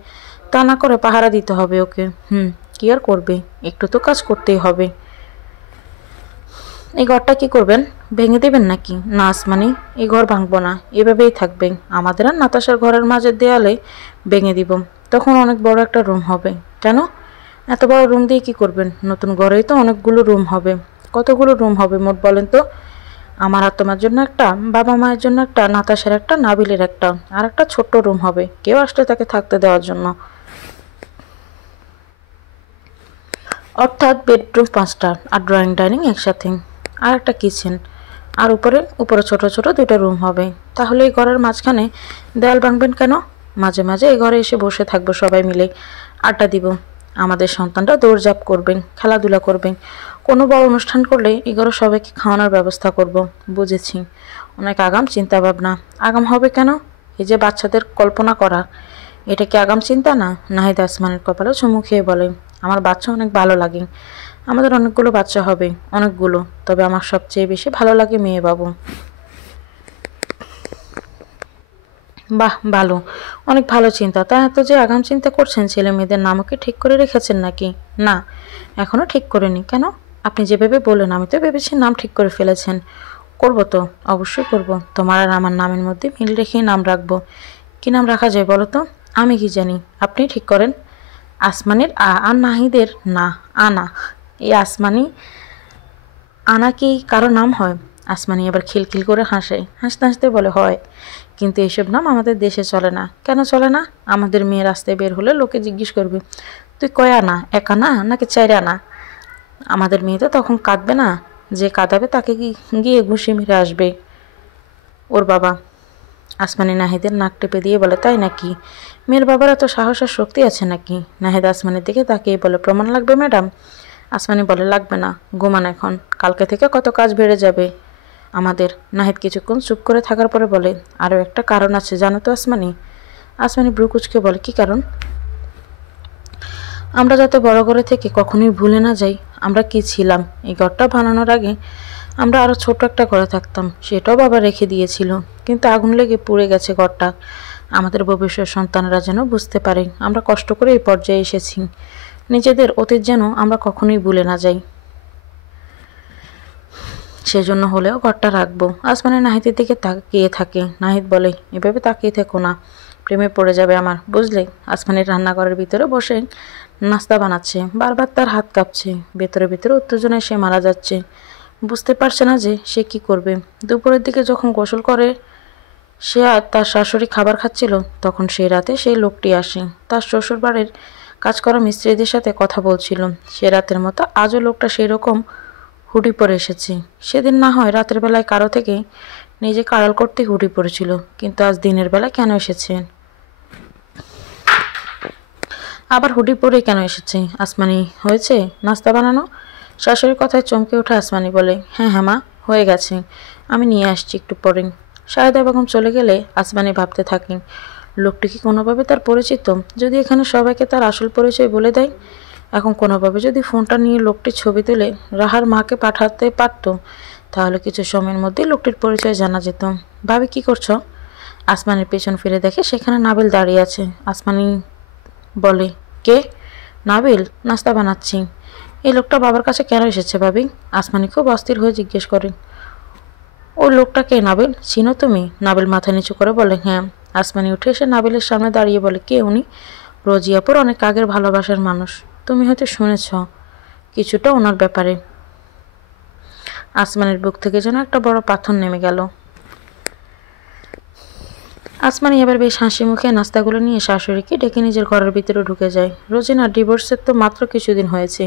তা না করে পাহারা দিতে হবে ওকে। কি আর করবে, একটু তো কাজ করতেই হবে। এই ঘরটা কি করবেন? ভেঙে দেবেন নাকি? না আসমানি, এই ঘর ভাঙবো না, এভাবেই থাকবে। আমাদের আর নাতাশার ঘরের মাঝের দেয়ালে ভেঙে দিব। তখন অনেক বড় একটা রুম হবে। কেন? এত বড় রুম দিয়ে কি করবেন? নতুন ঘরেই তো অনেকগুলো রুম হবে। কতগুলো রুম হবে মোট বলেন তো? আমার আর তোমার জন্য একটা, বাবা মায়ের জন্য একটা, নাতাশার একটা, নাবিলের একটা, আর একটা ছোট্ট রুম হবে কেউ আসলে তাকে থাকতে দেওয়ার জন্য। অর্থাৎ বেডরুম 5টা আর ড্রয়িং ডাইনিং একসাথে, আর একটা কিচেন, আর উপরে উপরে ছোট ছোট 2টা রুম হবে। তাহলে এই ঘরের মাঝখানে দেয়াল ভাঙবেন কেন? মাঝে মাঝে এই ঘরে এসে বসে থাকবো সবাই মিলে, আড্ডা দিব। আমাদের সন্তানরা দৌড়ঝাঁপ করবেন, খেলাধুলা করবেন। কোনো বড় অনুষ্ঠান করলে এই ঘরে সবাইকে খাওয়ানোর ব্যবস্থা করব। বুঝেছি, অনেক আগাম চিন্তা ভাবনা। আগাম হবে কেন? এই যে বাচ্চাদের কল্পনা করা, এটা কি আগাম চিন্তা না? নাহিদ আসমানের কপালে চুমু খেয়ে বলে, আমার বাচ্চা অনেক ভালো লাগে। আমাদের অনেকগুলো বাচ্চা হবে, অনেকগুলো। তবে আমার সবচেয়ে বেশি ভালো লাগে মেয়ে বাবু। বাহ, ভালো, অনেক ভালো চিন্তা। তা এত যে আগাম চিন্তা করছেন, ছেলে মেয়েদের নামও কি ঠিক করে রেখেছেন নাকি? না, এখনো ঠিক করিনি। কেন? আপনি যেভাবে বললেন আমি তো ভেবেছি নাম ঠিক করে ফেলেছেন। করব তো, অবশ্যই করব। তোমার আর আমার নামের মধ্যে মিল রেখেই নাম রাখবো। কি নাম রাখা যায় বলো তো? আমি কি জানি, আপনি ঠিক করেন। আসমানের আ আর নাহিদের না, আনা। এই আসমানি আনা কি কারো নাম হয়? আসমানি আবার খিলখিল করে হাসে, হাসতে হাসতে বলে হয়, কিন্তু এসব নাম আমাদের দেশে চলে না। কেন চলে না? আমাদের মেয়ে রাস্তায় বের হলে লোকে জিজ্ঞেস করবে, তুই কয় আনা, এক আনা নাকি চার আনা? আমাদের মেয়ে তো তখন কাঁদবে না, যে কাঁদাবে তাকে গিয়ে ঘুষি মেরে আসবে ওর বাবা। আসমানি নাহিদের নাক টেপে দিয়ে বলে, তাই নাকি? মেয়ের বাবার এত সাহস আর শক্তি আছে নাকি? নাহিদ আসমানির দিকে তাকিয়ে বলে, প্রমাণ লাগবে ম্যাডাম? আসমানি বলে, লাগবে না, ঘুমান এখন, কালকে থেকে কত কাজ বেড়ে যাবে আমাদের। নাহিদ কিছুক্ষণ চুপ করে থাকার পরে বলে, আরও একটা কারণ আছে জানো তো আসমানি? আসমানি ব্রুকুচকে বলে, কি কারণ? আমরা যাতে বড় ঘরে থেকে কখনোই ভুলে না যাই আমরা কি ছিলাম। এই ঘরটা বানানোর আগে আমরা আরও ছোট একটা ঘরে থাকতাম, সেটাও বাবা রেখে দিয়েছিল, কিন্তু আগুন লেগে পুড়ে গেছে ঘরটা। আমাদের ভবিষ্যৎ সন্তানরা যেন বুঝতে পারে আমরা কষ্ট করে এই পর্যায়ে এসেছি। নিজেদের অতীত যেন আমরা কখনোই ভুলে না যাই, সেজন্য হলেও ঘরটা রাখবো। আসমানের নাহিদের দিকে তাকিয়ে থাকে। নাহিদ বলে, এভাবে তাকিয়ে থেকো না, প্রেমে পড়ে যাবে আমার, বুঝলে? আসমানের রান্নাঘরের ভিতরে বসে নাস্তা বানাচ্ছে, বারবার তার হাত কাঁপছে, ভেতরে ভেতরে উত্তেজনায় সে মারা যাচ্ছে, বুঝতে পারছে না যে সে কি করবে। দুপুরের দিকে যখন গোসল করে সে আর তার শাশুড়ি খাবার খাচ্ছিল, তখন সেই রাতে সেই লোকটি আসে। তার শ্বশুর বাড়ির কাজ করা মিস্ত্রিদের সাথে কথা বলছিল। সে রাতের মতো আজও লোকটা সেই রকম হুডি পরে এসেছে। সেদিন না হয় রাতের বেলায় কারো থেকে নিজেকে আড়াল করতে হুডি পরেছিল, কিন্তু আজ দিনের বেলায় কেন এসেছে? আবার হুডি পরে কেন এসেছে? আসমানি, হয়েছে নাস্তা বানানো? শাশুড়ির কথায় চমকে ওঠে আসমানি, বলে, হ্যাঁ হ্যাঁ মা, হয়ে গেছে, আমি নিয়ে আসছি একটু পরে। সাহেদা বেগম চলে গেলে আসমানি ভাবতে থাকে, লোকটি কি কোনোভাবে তার পরিচিত? যদি এখানে সবাইকে তার আসল পরিচয় বলে দেয়, এখন কোনোভাবে যদি ফোনটা নিয়ে লোকটির ছবি তুলে রাহার মাকে পাঠাতে পারত, তাহলে কিছু সময়ের মধ্যেই লোকটির পরিচয় জানা যেত। ভাবি, কি করছো? আসমানির পেছন ফিরে দেখে সেখানে নাবিল দাঁড়িয়ে আছে। আসমানি বলে, কে? নাবিল, নাস্তা বানাচ্ছি। এই লোকটা বাবার কাছে কেন এসেছে ভাবি? আসমানি খুব অস্থির হয়ে জিজ্ঞেস করে, ওই লোকটা কে নাবিল, চিনো তুমি? নাবিল মাথা নিচু করে বলে, হ্যাঁ। আসমানি উঠে এসে নাবিলের সামনে দাঁড়িয়ে বলে, কে উনি? রোজিয়াপুর অনেক আগের ভালোবাসার মানুষ, তুমি হয়তো শুনেছ কিছুটা ওনার ব্যাপারে। আসমানের বুক থেকে যেন একটা বড় পাথর নেমে গেল। আসমানি এবার বেশ হাসি মুখে নাস্তাগুলো নিয়ে শাশুড়িকে ডেকে নিজের ঘরের ভিতরে ঢুকে যায়। রোজিনা ডিভোর্সের তো মাত্র কিছুদিন হয়েছে,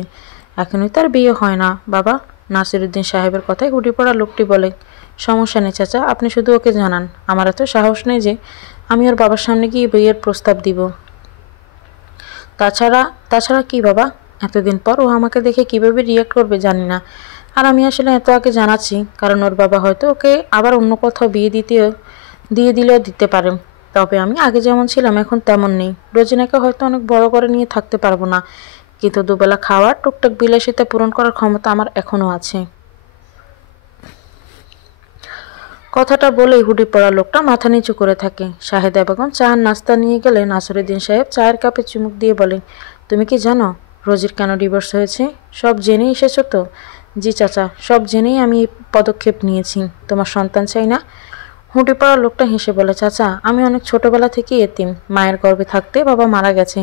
এখনই তার বিয়ে হয় না। বাবা, নাসিরুদ্দিন সাহেবের কথায় উঠে পড়া লোকটি বলে, সমস্যা নেই চাচা, আপনি শুধু ওকে জানান। আমার এত সাহস নেই যে আমি ওর বাবার সামনে গিয়ে বিয়ের প্রস্তাব দিব। তাছাড়া তাছাড়া কি বাবা, এতদিন পর ও আমাকে দেখে কিভাবে রিয়াক্ট করবে জানি না। আর আমি আসলে এত আগে জানাচ্ছি কারণ ওর বাবা হয়তো ওকে আবার অন্য কোথাও বিয়ে দিয়ে দিলেও দিতে পারে। তবে আমি আগে যেমন ছিলাম এখন তেমন নেই। রোজিনাকে হয়তো অনেক বড় করে নিয়ে থাকতে পারবো না, কিন্তু দুবেলা খাওয়ার টুকটাক বিলাসিতা পূরণ করার ক্ষমতা আমার এখনও আছে। কথাটা বলেই হুডি পড়া লোকটা মাথা নিচু করে থাকে। শাহেদা বেগম চায়ের নাস্তা নিয়ে গেলে নাসিরুদ্দিন সাহেব চায়ের কাপে চুমুক দিয়ে বলে, তুমি কি জানো রোজির কেন ডিভোর্স হয়েছে? সব জেনেই এসেছো তো? জি চাচা, সব জেনেই আমি এই পদক্ষেপ নিয়েছি। তোমার সন্তান চাই না? হুঁটি পড়া লোকটা হেসে বলে, চাচা আমি অনেক ছোটবেলা থেকেই এতিম, মায়ের গর্ভে থাকতে বাবা মারা গেছে।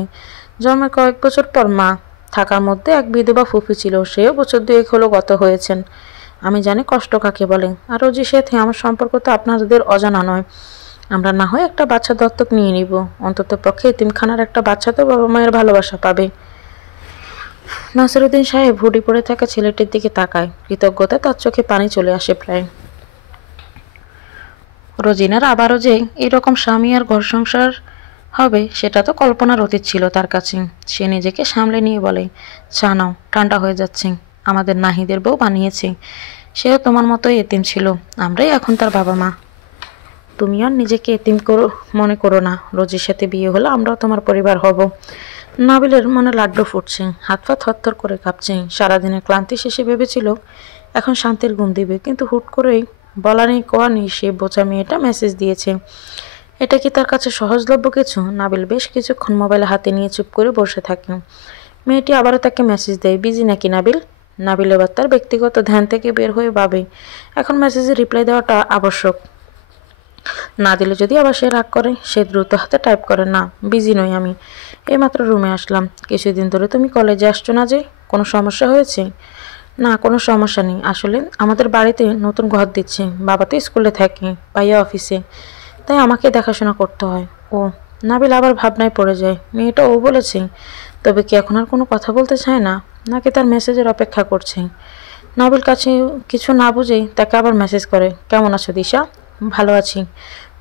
জন্মের কয়েক বছর পর মা থাকার মধ্যে এক বিধবা ফুফি ছিল, সেও বছর দুয়েক হলো গত হয়েছেন। আমি জানি কষ্ট কাকে বলে। আর রোজির সাথে আমার সম্পর্ক তো আপনাদের অজানা নয়। আমরা না হয় একটা বাচ্চা দত্তক নিয়ে নিব, অন্তত পক্ষে এতিমখানার একটা বাচ্চা তো বাবা মায়ের ভালোবাসা পাবে। নাসিরুদ্দিন সাহেব হুডি পড়ে থাকা ছেলেটির দিকে তাকায়, কৃতজ্ঞতা তার চোখে পানি চলে আসে প্রায়। রোজিনার আবারও যে এরকম স্বামী আর ঘর সংসার হবে সেটা তো কল্পনার অতীত ছিল তার কাছে। সে নিজেকে সামলে নিয়ে বলে, চা নাও, ঠান্ডা হয়ে যাচ্ছে। আমাদের নাহিদের বউ বানিয়েছে, সেও তোমার মতোই এতিম ছিল, আমরাই এখন তার বাবা মা। তুমি আর নিজেকে এতিম মনে করো না, রোজির সাথে বিয়ে হলে আমরাও তোমার পরিবার হব। নাবিলের মনে লাড্ডু ফুটছে, হাত পা থরথর করে কাঁপছে। সারাদিনের ক্লান্তি শেষে ভেবেছিল এখন শান্তির ঘুম দিবে, কিন্তু হুট করেই বলা নেই কোয়া নেই সে বোচা মেয়েটা মেসেজ দিয়েছে। এটা কি তার কাছে সহজলভ্য কিছু? নাবিল বেশ কিছুক্ষণ মোবাইল হাতে নিয়ে চুপ করে বসে থাকে। মেয়েটি আবারও তাকে মেসেজ দেয়, বিজি নাকি নাবিল? নাবিল এবার তার ব্যক্তিগত ধ্যান থেকে বের হয়ে ভাবে এখন মেসেজে রিপ্লাই দেওয়াটা আবশ্যক। না দিলে যদি আবার সে রাগ করে। সে দ্রুত হাতে টাইপ করে, না বিজি নই আমি, এইমাত্র রুমে আসলাম। কিছুদিন ধরে তুমি কলেজে আসছো না যে, কোনো সমস্যা হয়েছে? না কোনো সমস্যা নেই, আসলে আমাদের বাড়িতে নতুন ঘর দিচ্ছে। বাবা তো স্কুলে থাকে, ভাইয়া অফিসে, তাই আমাকে দেখাশোনা করতে হয়। ও, নাবিল আবার ভাবনায় পড়ে যায়। মেয়েটা ও বলেছে, তবে কি এখন আর কোনো কথা বলতে চায় না, নাকি তার মেসেজের অপেক্ষা করছে? নাবিল কাছে কিছু না বুঝেই তাকে আবার মেসেজ করে, কেমন আছো দিশা? ভালো আছি।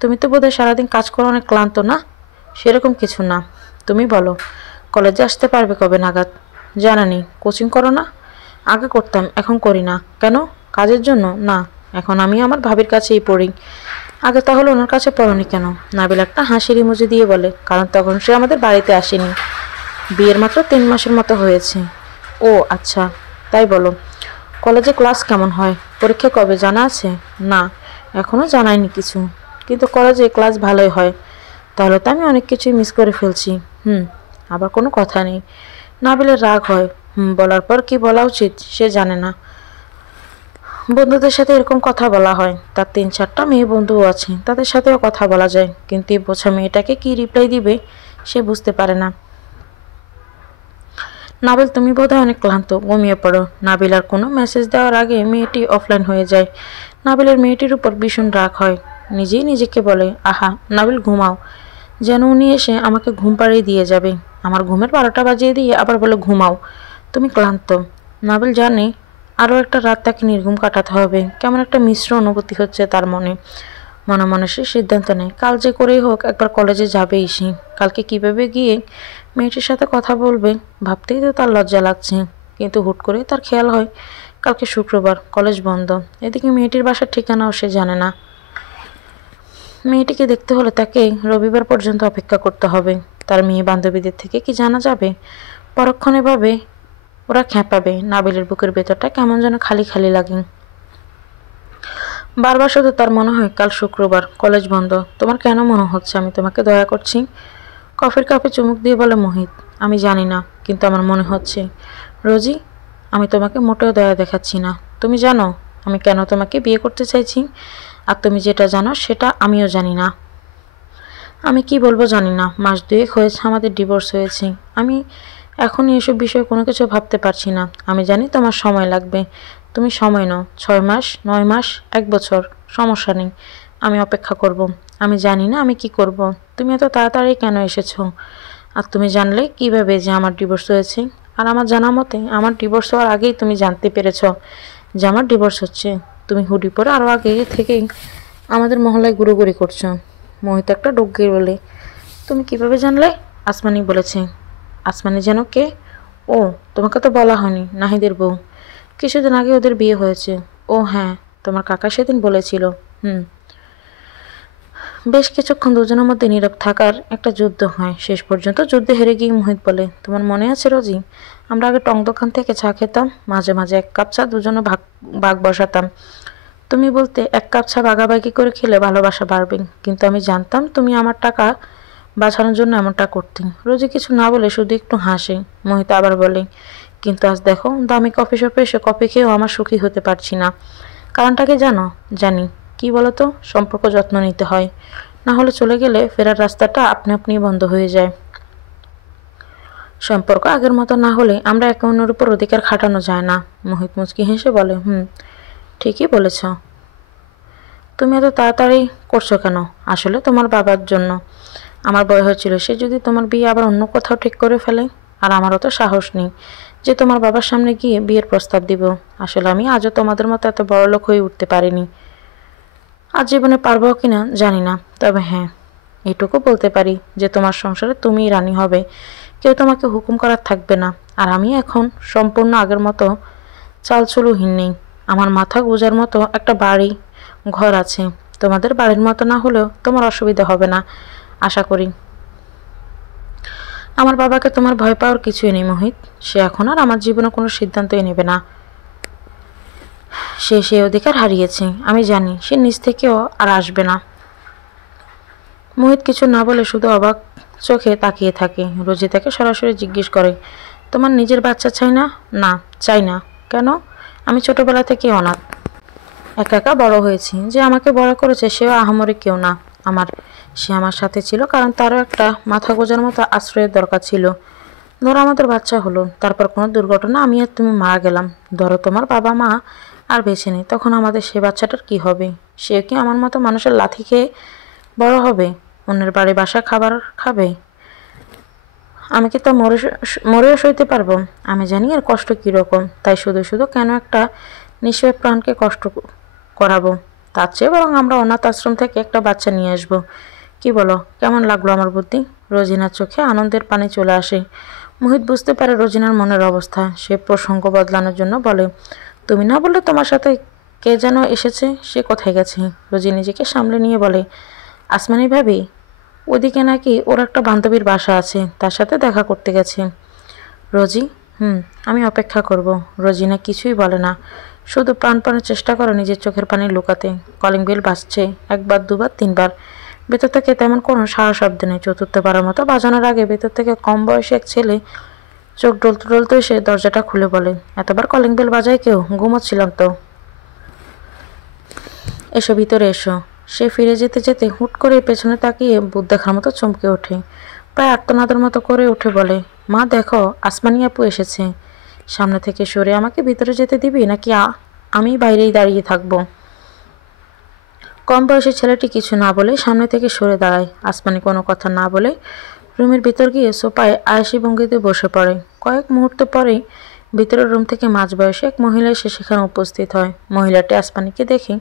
তুমি তো বোধহয় সারাদিন কাজ করে অনেক ক্লান্ত না? সেরকম কিছু না, তুমি বলো কলেজে আসতে পারবে কবে নাগাদ? জানা নেই। কোচিং করো না? আগে করতাম, এখন করি না। কেন? কাজের জন্য? না, এখন আমি আমার ভাবির কাছেই পড়ি। আগে তাহলে ওনার কাছে পড়নি কেন? নাবিল একটা হাসির ইমোজি দিয়ে বলে, কারণ তখন সে আমাদের বাড়িতে আসেনি, বিয়ের মাত্র 3 মাসের মতো হয়েছে। ও আচ্ছা, তাই বলো। কলেজে ক্লাস কেমন হয়? পরীক্ষা কবে জানা আছে? না, এখনও জানায়নি কিছু, কিন্তু কলেজে ক্লাস ভালোই হয়। তাহলে তো আমি অনেক কিছুই মিস করে ফেলছি। আবার কোনো কথা নেই। নাবিলের রাগ হয়। বলার পর কি বলা উচিত সে জানে না। বন্ধুদের সাথে এরকম কথা বলা হয়, তার 3-4টা মেয়ে বন্ধুও আছে, তাদের সাথেও কথা বলা যায়, কিন্তু এই বোঝা মেয়েটাকে কি রিপ্লাই দিবে সে বুঝতে পারে না। নাবিল তুমি বোধহয় অনেক ক্লান্ত, ঘুমিয়ে পড়ো। নাবিল আর কোনো মেসেজ দেওয়ার আগে মেয়েটি অফলাইন হয়ে যায়। নাবিলের মেয়েটির উপর ভীষণ রাগ হয়। নিজেই নিজেকে বলে, আহা নাবিল ঘুমাও, যেন উনি এসে আমাকে ঘুম পাড়িয়ে দিয়ে যাবে। আমার ঘুমের 12টা বাজিয়ে দিয়ে আবার বলে ঘুমাও, তুমি ক্লান্ত। নাবিল জানে আরও একটা রাত তাকে নির্ঘুম কাটাতে হবে। কেমন একটা মিশ্র অনুভূতি হচ্ছে তার মনে। মনে মনে সে সিদ্ধান্ত নেয়, কাল যে করেই হোক একবার কলেজে যাবেই সে। কালকে কিভাবে গিয়ে মেয়েটির সাথে কথা বলবে ভাবতেই তো তার লজ্জা লাগছে। কিন্তু হুট করে তার খেয়াল হয় কালকে শুক্রবার, কলেজ বন্ধ। এদিকে মেয়েটির বাসার ঠিকানাও সে জানে না। মেয়েটিকে দেখতে হলে তাকে রবিবার পর্যন্ত অপেক্ষা করতে হবে। তার মেয়ে বান্ধবীদের থেকে কি জানা যাবে? পরক্ষণে ভাবে ওরা খেপাবে। নাবিলের বুকের ভেতরটা কেমন যেন খালি খালি লাগে। বারবার শুধু তার মনে হয় কাল শুক্রবার, কলেজ বন্ধ। তোমার কেন মনে হচ্ছে আমি তোমাকে দয়া করছি? কফির কাপে চুমুক দিয়ে বলে মোহিত, আমি জানি না, কিন্তু আমার মনে হচ্ছে। রোজি, আমি তোমাকে মোটেও দয়া দেখাচ্ছি না। তুমি জানো আমি কেন তোমাকে বিয়ে করতে চাইছি, আর তুমি যেটা জানো সেটা আমিও জানি না। আমি কি বলবো জানি না। মাস 2 হয়েছে আমাদের ডিভোর্স হয়েছে। আমি এখনই এসব বিষয়ে কোনো কিছু ভাবতে পারছি না। আমি জানি তোমার সময় লাগবে। তুমি সময় নাও, 6 মাস, 9 মাস, 1 বছর, সমস্যা নেই, আমি অপেক্ষা করব। আমি জানি না আমি কি করব। তুমি এত তাড়াতাড়ি কেন এসেছো? আর তুমি জানলে কিভাবে যে আমার ডিভোর্স হয়েছে? আর আমার জানা মতে আমার ডিভোর্স হওয়ার আগেই তুমি জানতে পেরেছো যে আমার ডিভোর্স হচ্ছে। তুমি হুডি পরে আরও আগে থেকেই আমাদের মহল্লায় ঘুরোঘুরি করছো। মোহিত একটা ডোক গিয়ে বলে, তুমি কিভাবে জানলে? আসমানি বলেছে। আসমানি যেন কে? ও, তোমাকে তো বলা হয়নি, নাহিদের বউ। কিছুদিন আগে ওদের বিয়ে হয়েছে। ও হ্যাঁ, তোমার কাকা সেদিন বলেছিল। বেশ কিছুক্ষণ দুজনের মধ্যে নীরব থাকার একটা যুদ্ধ হয়। শেষ পর্যন্ত যুদ্ধে হেরে গিয়ে মোহিত বলে, তোমার মনে আছে রোজি, আমরা আগে টং দোকান থেকে চা খেতাম, মাঝে মাঝে 1 কাপ চা দুজনে ভাগ ভাগ বসাতাম। তুমি বলতে 1 কাপ চা ভাগাভাগি করে খেলে ভালোবাসা বাড়বে, কিন্তু আমি জানতাম তুমি আমার টাকা বাঁচানোর জন্য এমনটা করতে। রোজি কিছু না বলে শুধু একটু হাসে। মোহিত আবার বলে, কিন্তু আজ দেখো দামি কফি শপে এসে কফি খেয়েও আমার সুখী হতে পারছি না। কারণটা কি জানো? জানি। কি বলতো? সম্পর্ক যত্ন নিতে হয়, না হলে চলে গেলে ফেরার রাস্তাটা আপনি আপনি বন্ধ হয়ে যায়। সম্পর্ক আগের মতো না হলে আমরা একে অন্যের উপর অধিকার খাটানো যায় না। মোহিত মুচকি হেসে বলে, ঠিকই বলেছ। তুমি এত তাড়াতাড়ি করছো কেন? আসলে তোমার বাবার জন্য। আমার ভয় হচ্ছিল সে যদি তোমার বিয়ে আবার অন্য কোথাও ঠিক করে ফেলে। আর আমারও তো সাহস নেই যে তোমার বাবার সামনে গিয়ে বিয়ের প্রস্তাব দিব। আসলে আমি আজও তোমাদের মতো এত বড়লোক হয়ে উঠতে পারিনি। আজ জীবনে পারবো কিনা জানি না, তবে হ্যাঁ এটুকু বলতে পারি যে তোমার সংসারে তুমিই রানী হবে, কেউ তোমাকে হুকুম করার থাকবে না। আর আমি এখন সম্পূর্ণ আগের মতো চালচুলোহীন নেই। আমার মাথা গোঁজার মতো একটা বাড়ি ঘর আছে। তোমাদের বাড়ির মতো না হলেও তোমার অসুবিধা হবে না আশা করি। আমার বাবাকে তোমার ভয় পাওয়ার কিছুই নেই মোহিত। সে এখন আর আমার জীবনে কোনো সিদ্ধান্তই নেবে না। সে অধিকার হারিয়েছে। আমি জানি সে নিজ থেকেও আর আসবে না। মোহিত কিছু না বলে শুধু অবাক চোখে তাকিয়ে থাকে। রোজি তাকে সরাসরি জিজ্ঞেস করে, তোমার নিজের বাচ্চা চাই না? না, চাই না। কেন? আমি ছোটবেলা থেকে অনাথ, একা একা বড় হয়েছি। যে আমাকে বড় করেছে সেও আহামরি কেউ না আমার। সে আমার সাথে ছিল কারণ তারও একটা মাথা গোঁজার মতো আশ্রয়ের দরকার ছিল। ধরো আমাদের বাচ্চা হলো, তারপর কোনো দুর্ঘটনা আমি আর তুমি মারা গেলাম। ধরো তোমার বাবা মা আর বেঁচে নেই, তখন আমাদের সে বাচ্চাটার কি হবে? সে কি আমার মতো মানুষের লাথি খেয়ে বড় হবে? অন্যের বাড়ি বাসা খাবার খাবে? আমি কি তা মরেও সইতে পারবো? আমি জানি এর কষ্ট কীরকম, তাই শুধু শুধু কেন একটা নিঃস্ব প্রাণকে কষ্ট করাবো? তার চেয়ে বরং আমরা অনাথ আশ্রম থেকে একটা বাচ্চা নিয়ে আসবো। কি বলো, কেমন লাগলো আমার বুদ্ধি? রোজিনার চোখে আনন্দের পানি চলে আসে। মোহিত বুঝতে পারে রোজিনার মনের অবস্থা। সে প্রসঙ্গ বদলানোর জন্য বলে, তুমি না বললে তোমার সাথে কে যেন এসেছে, সে কোথায় গেছে? রোজি নিজেকে সামলে নিয়ে বলে, আসমানি ভাবি, ওদিকে নাকি ওর একটা বান্ধবীর বাসা আছে, তার সাথে দেখা করতে গেছে। রোজি, আমি অপেক্ষা করব। রোজিনা কিছুই বলে না, শুধু প্রাণপণে চেষ্টা করে নিজের চোখের পানি লুকাতে। কলিং বেল বাজছে, একবার দুবার তিনবার। ভেতর থেকে তেমন কোনো সারা শব্দ নেই। চতুর্থবারের মতো বাজানোর আগে ভেতর থেকে কম বয়সী এক ছেলে চোখ ডলতে ডলতে এসে দরজাটা খুলে বলে, এতবার কলিং বেল বাজায় কেউ? ঘুমোচ্ছিলাম তো। এসো, ভিতরে এসো। সে ফিরে যেতে যেতে হুট করে পেছনে তাকিয়ে ভূত দেখার মতো চমকে ওঠে। প্রায় আর্তনাদের মতো করে উঠে বলে, মা দেখো, আসমানি আপু এসেছে। সামনে থেকে সরে আমাকে ভিতরে যেতে দিবি নাকি আমি বাইরেই দাঁড়িয়ে থাকবো? কম বয়সী ছেলেটি কিছু না বলে সামনে থেকে সরে দাঁড়ায়। আসমানি কোনো কথা না বলে রুমের ভিতর গিয়ে সোফায় আয়েসি ভঙ্গিতে বসে পড়ে। কয়েক মুহূর্ত পরেই ভিতরের রুম থেকে মাঝবয়সী এক মহিলা এসে সেখানে উপস্থিত হয়। মহিলাটি আসমানিকে দেখে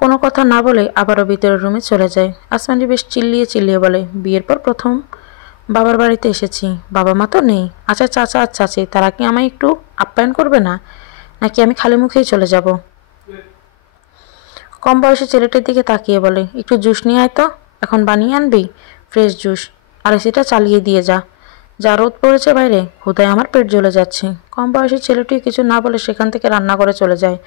কোনো কথা না বলে আবারও ভিতরের রুমে চলে যায়। আসমানি বেশ চিল্লিয়ে চিল্লিয়ে বলে, বিয়ের পর প্রথম বাবার বাড়িতে এসেছি, বাবা মা তো নেই। আচ্ছা চাচা আর চাচি, তারা কি আমায় একটু আপ্যায়ন করবে না, নাকি আমি খালি মুখেই চলে যাব? কম বয়সী ছেলেটির দিকে তাকিয়ে বলে, একটু জুস নিয়ে আয় তো। এখন বানিয়ে আনবি? Fresh juice. আর সেটা চালিয়ে দিয়ে যা। যা রোদ পড়েছে বাইরে, হুদায় আমার পেট জ্বলে যাচ্ছে। কম বয়সী ছেলেটি কিছু না বলে সেখান থেকে রান্না করে চলে যায়।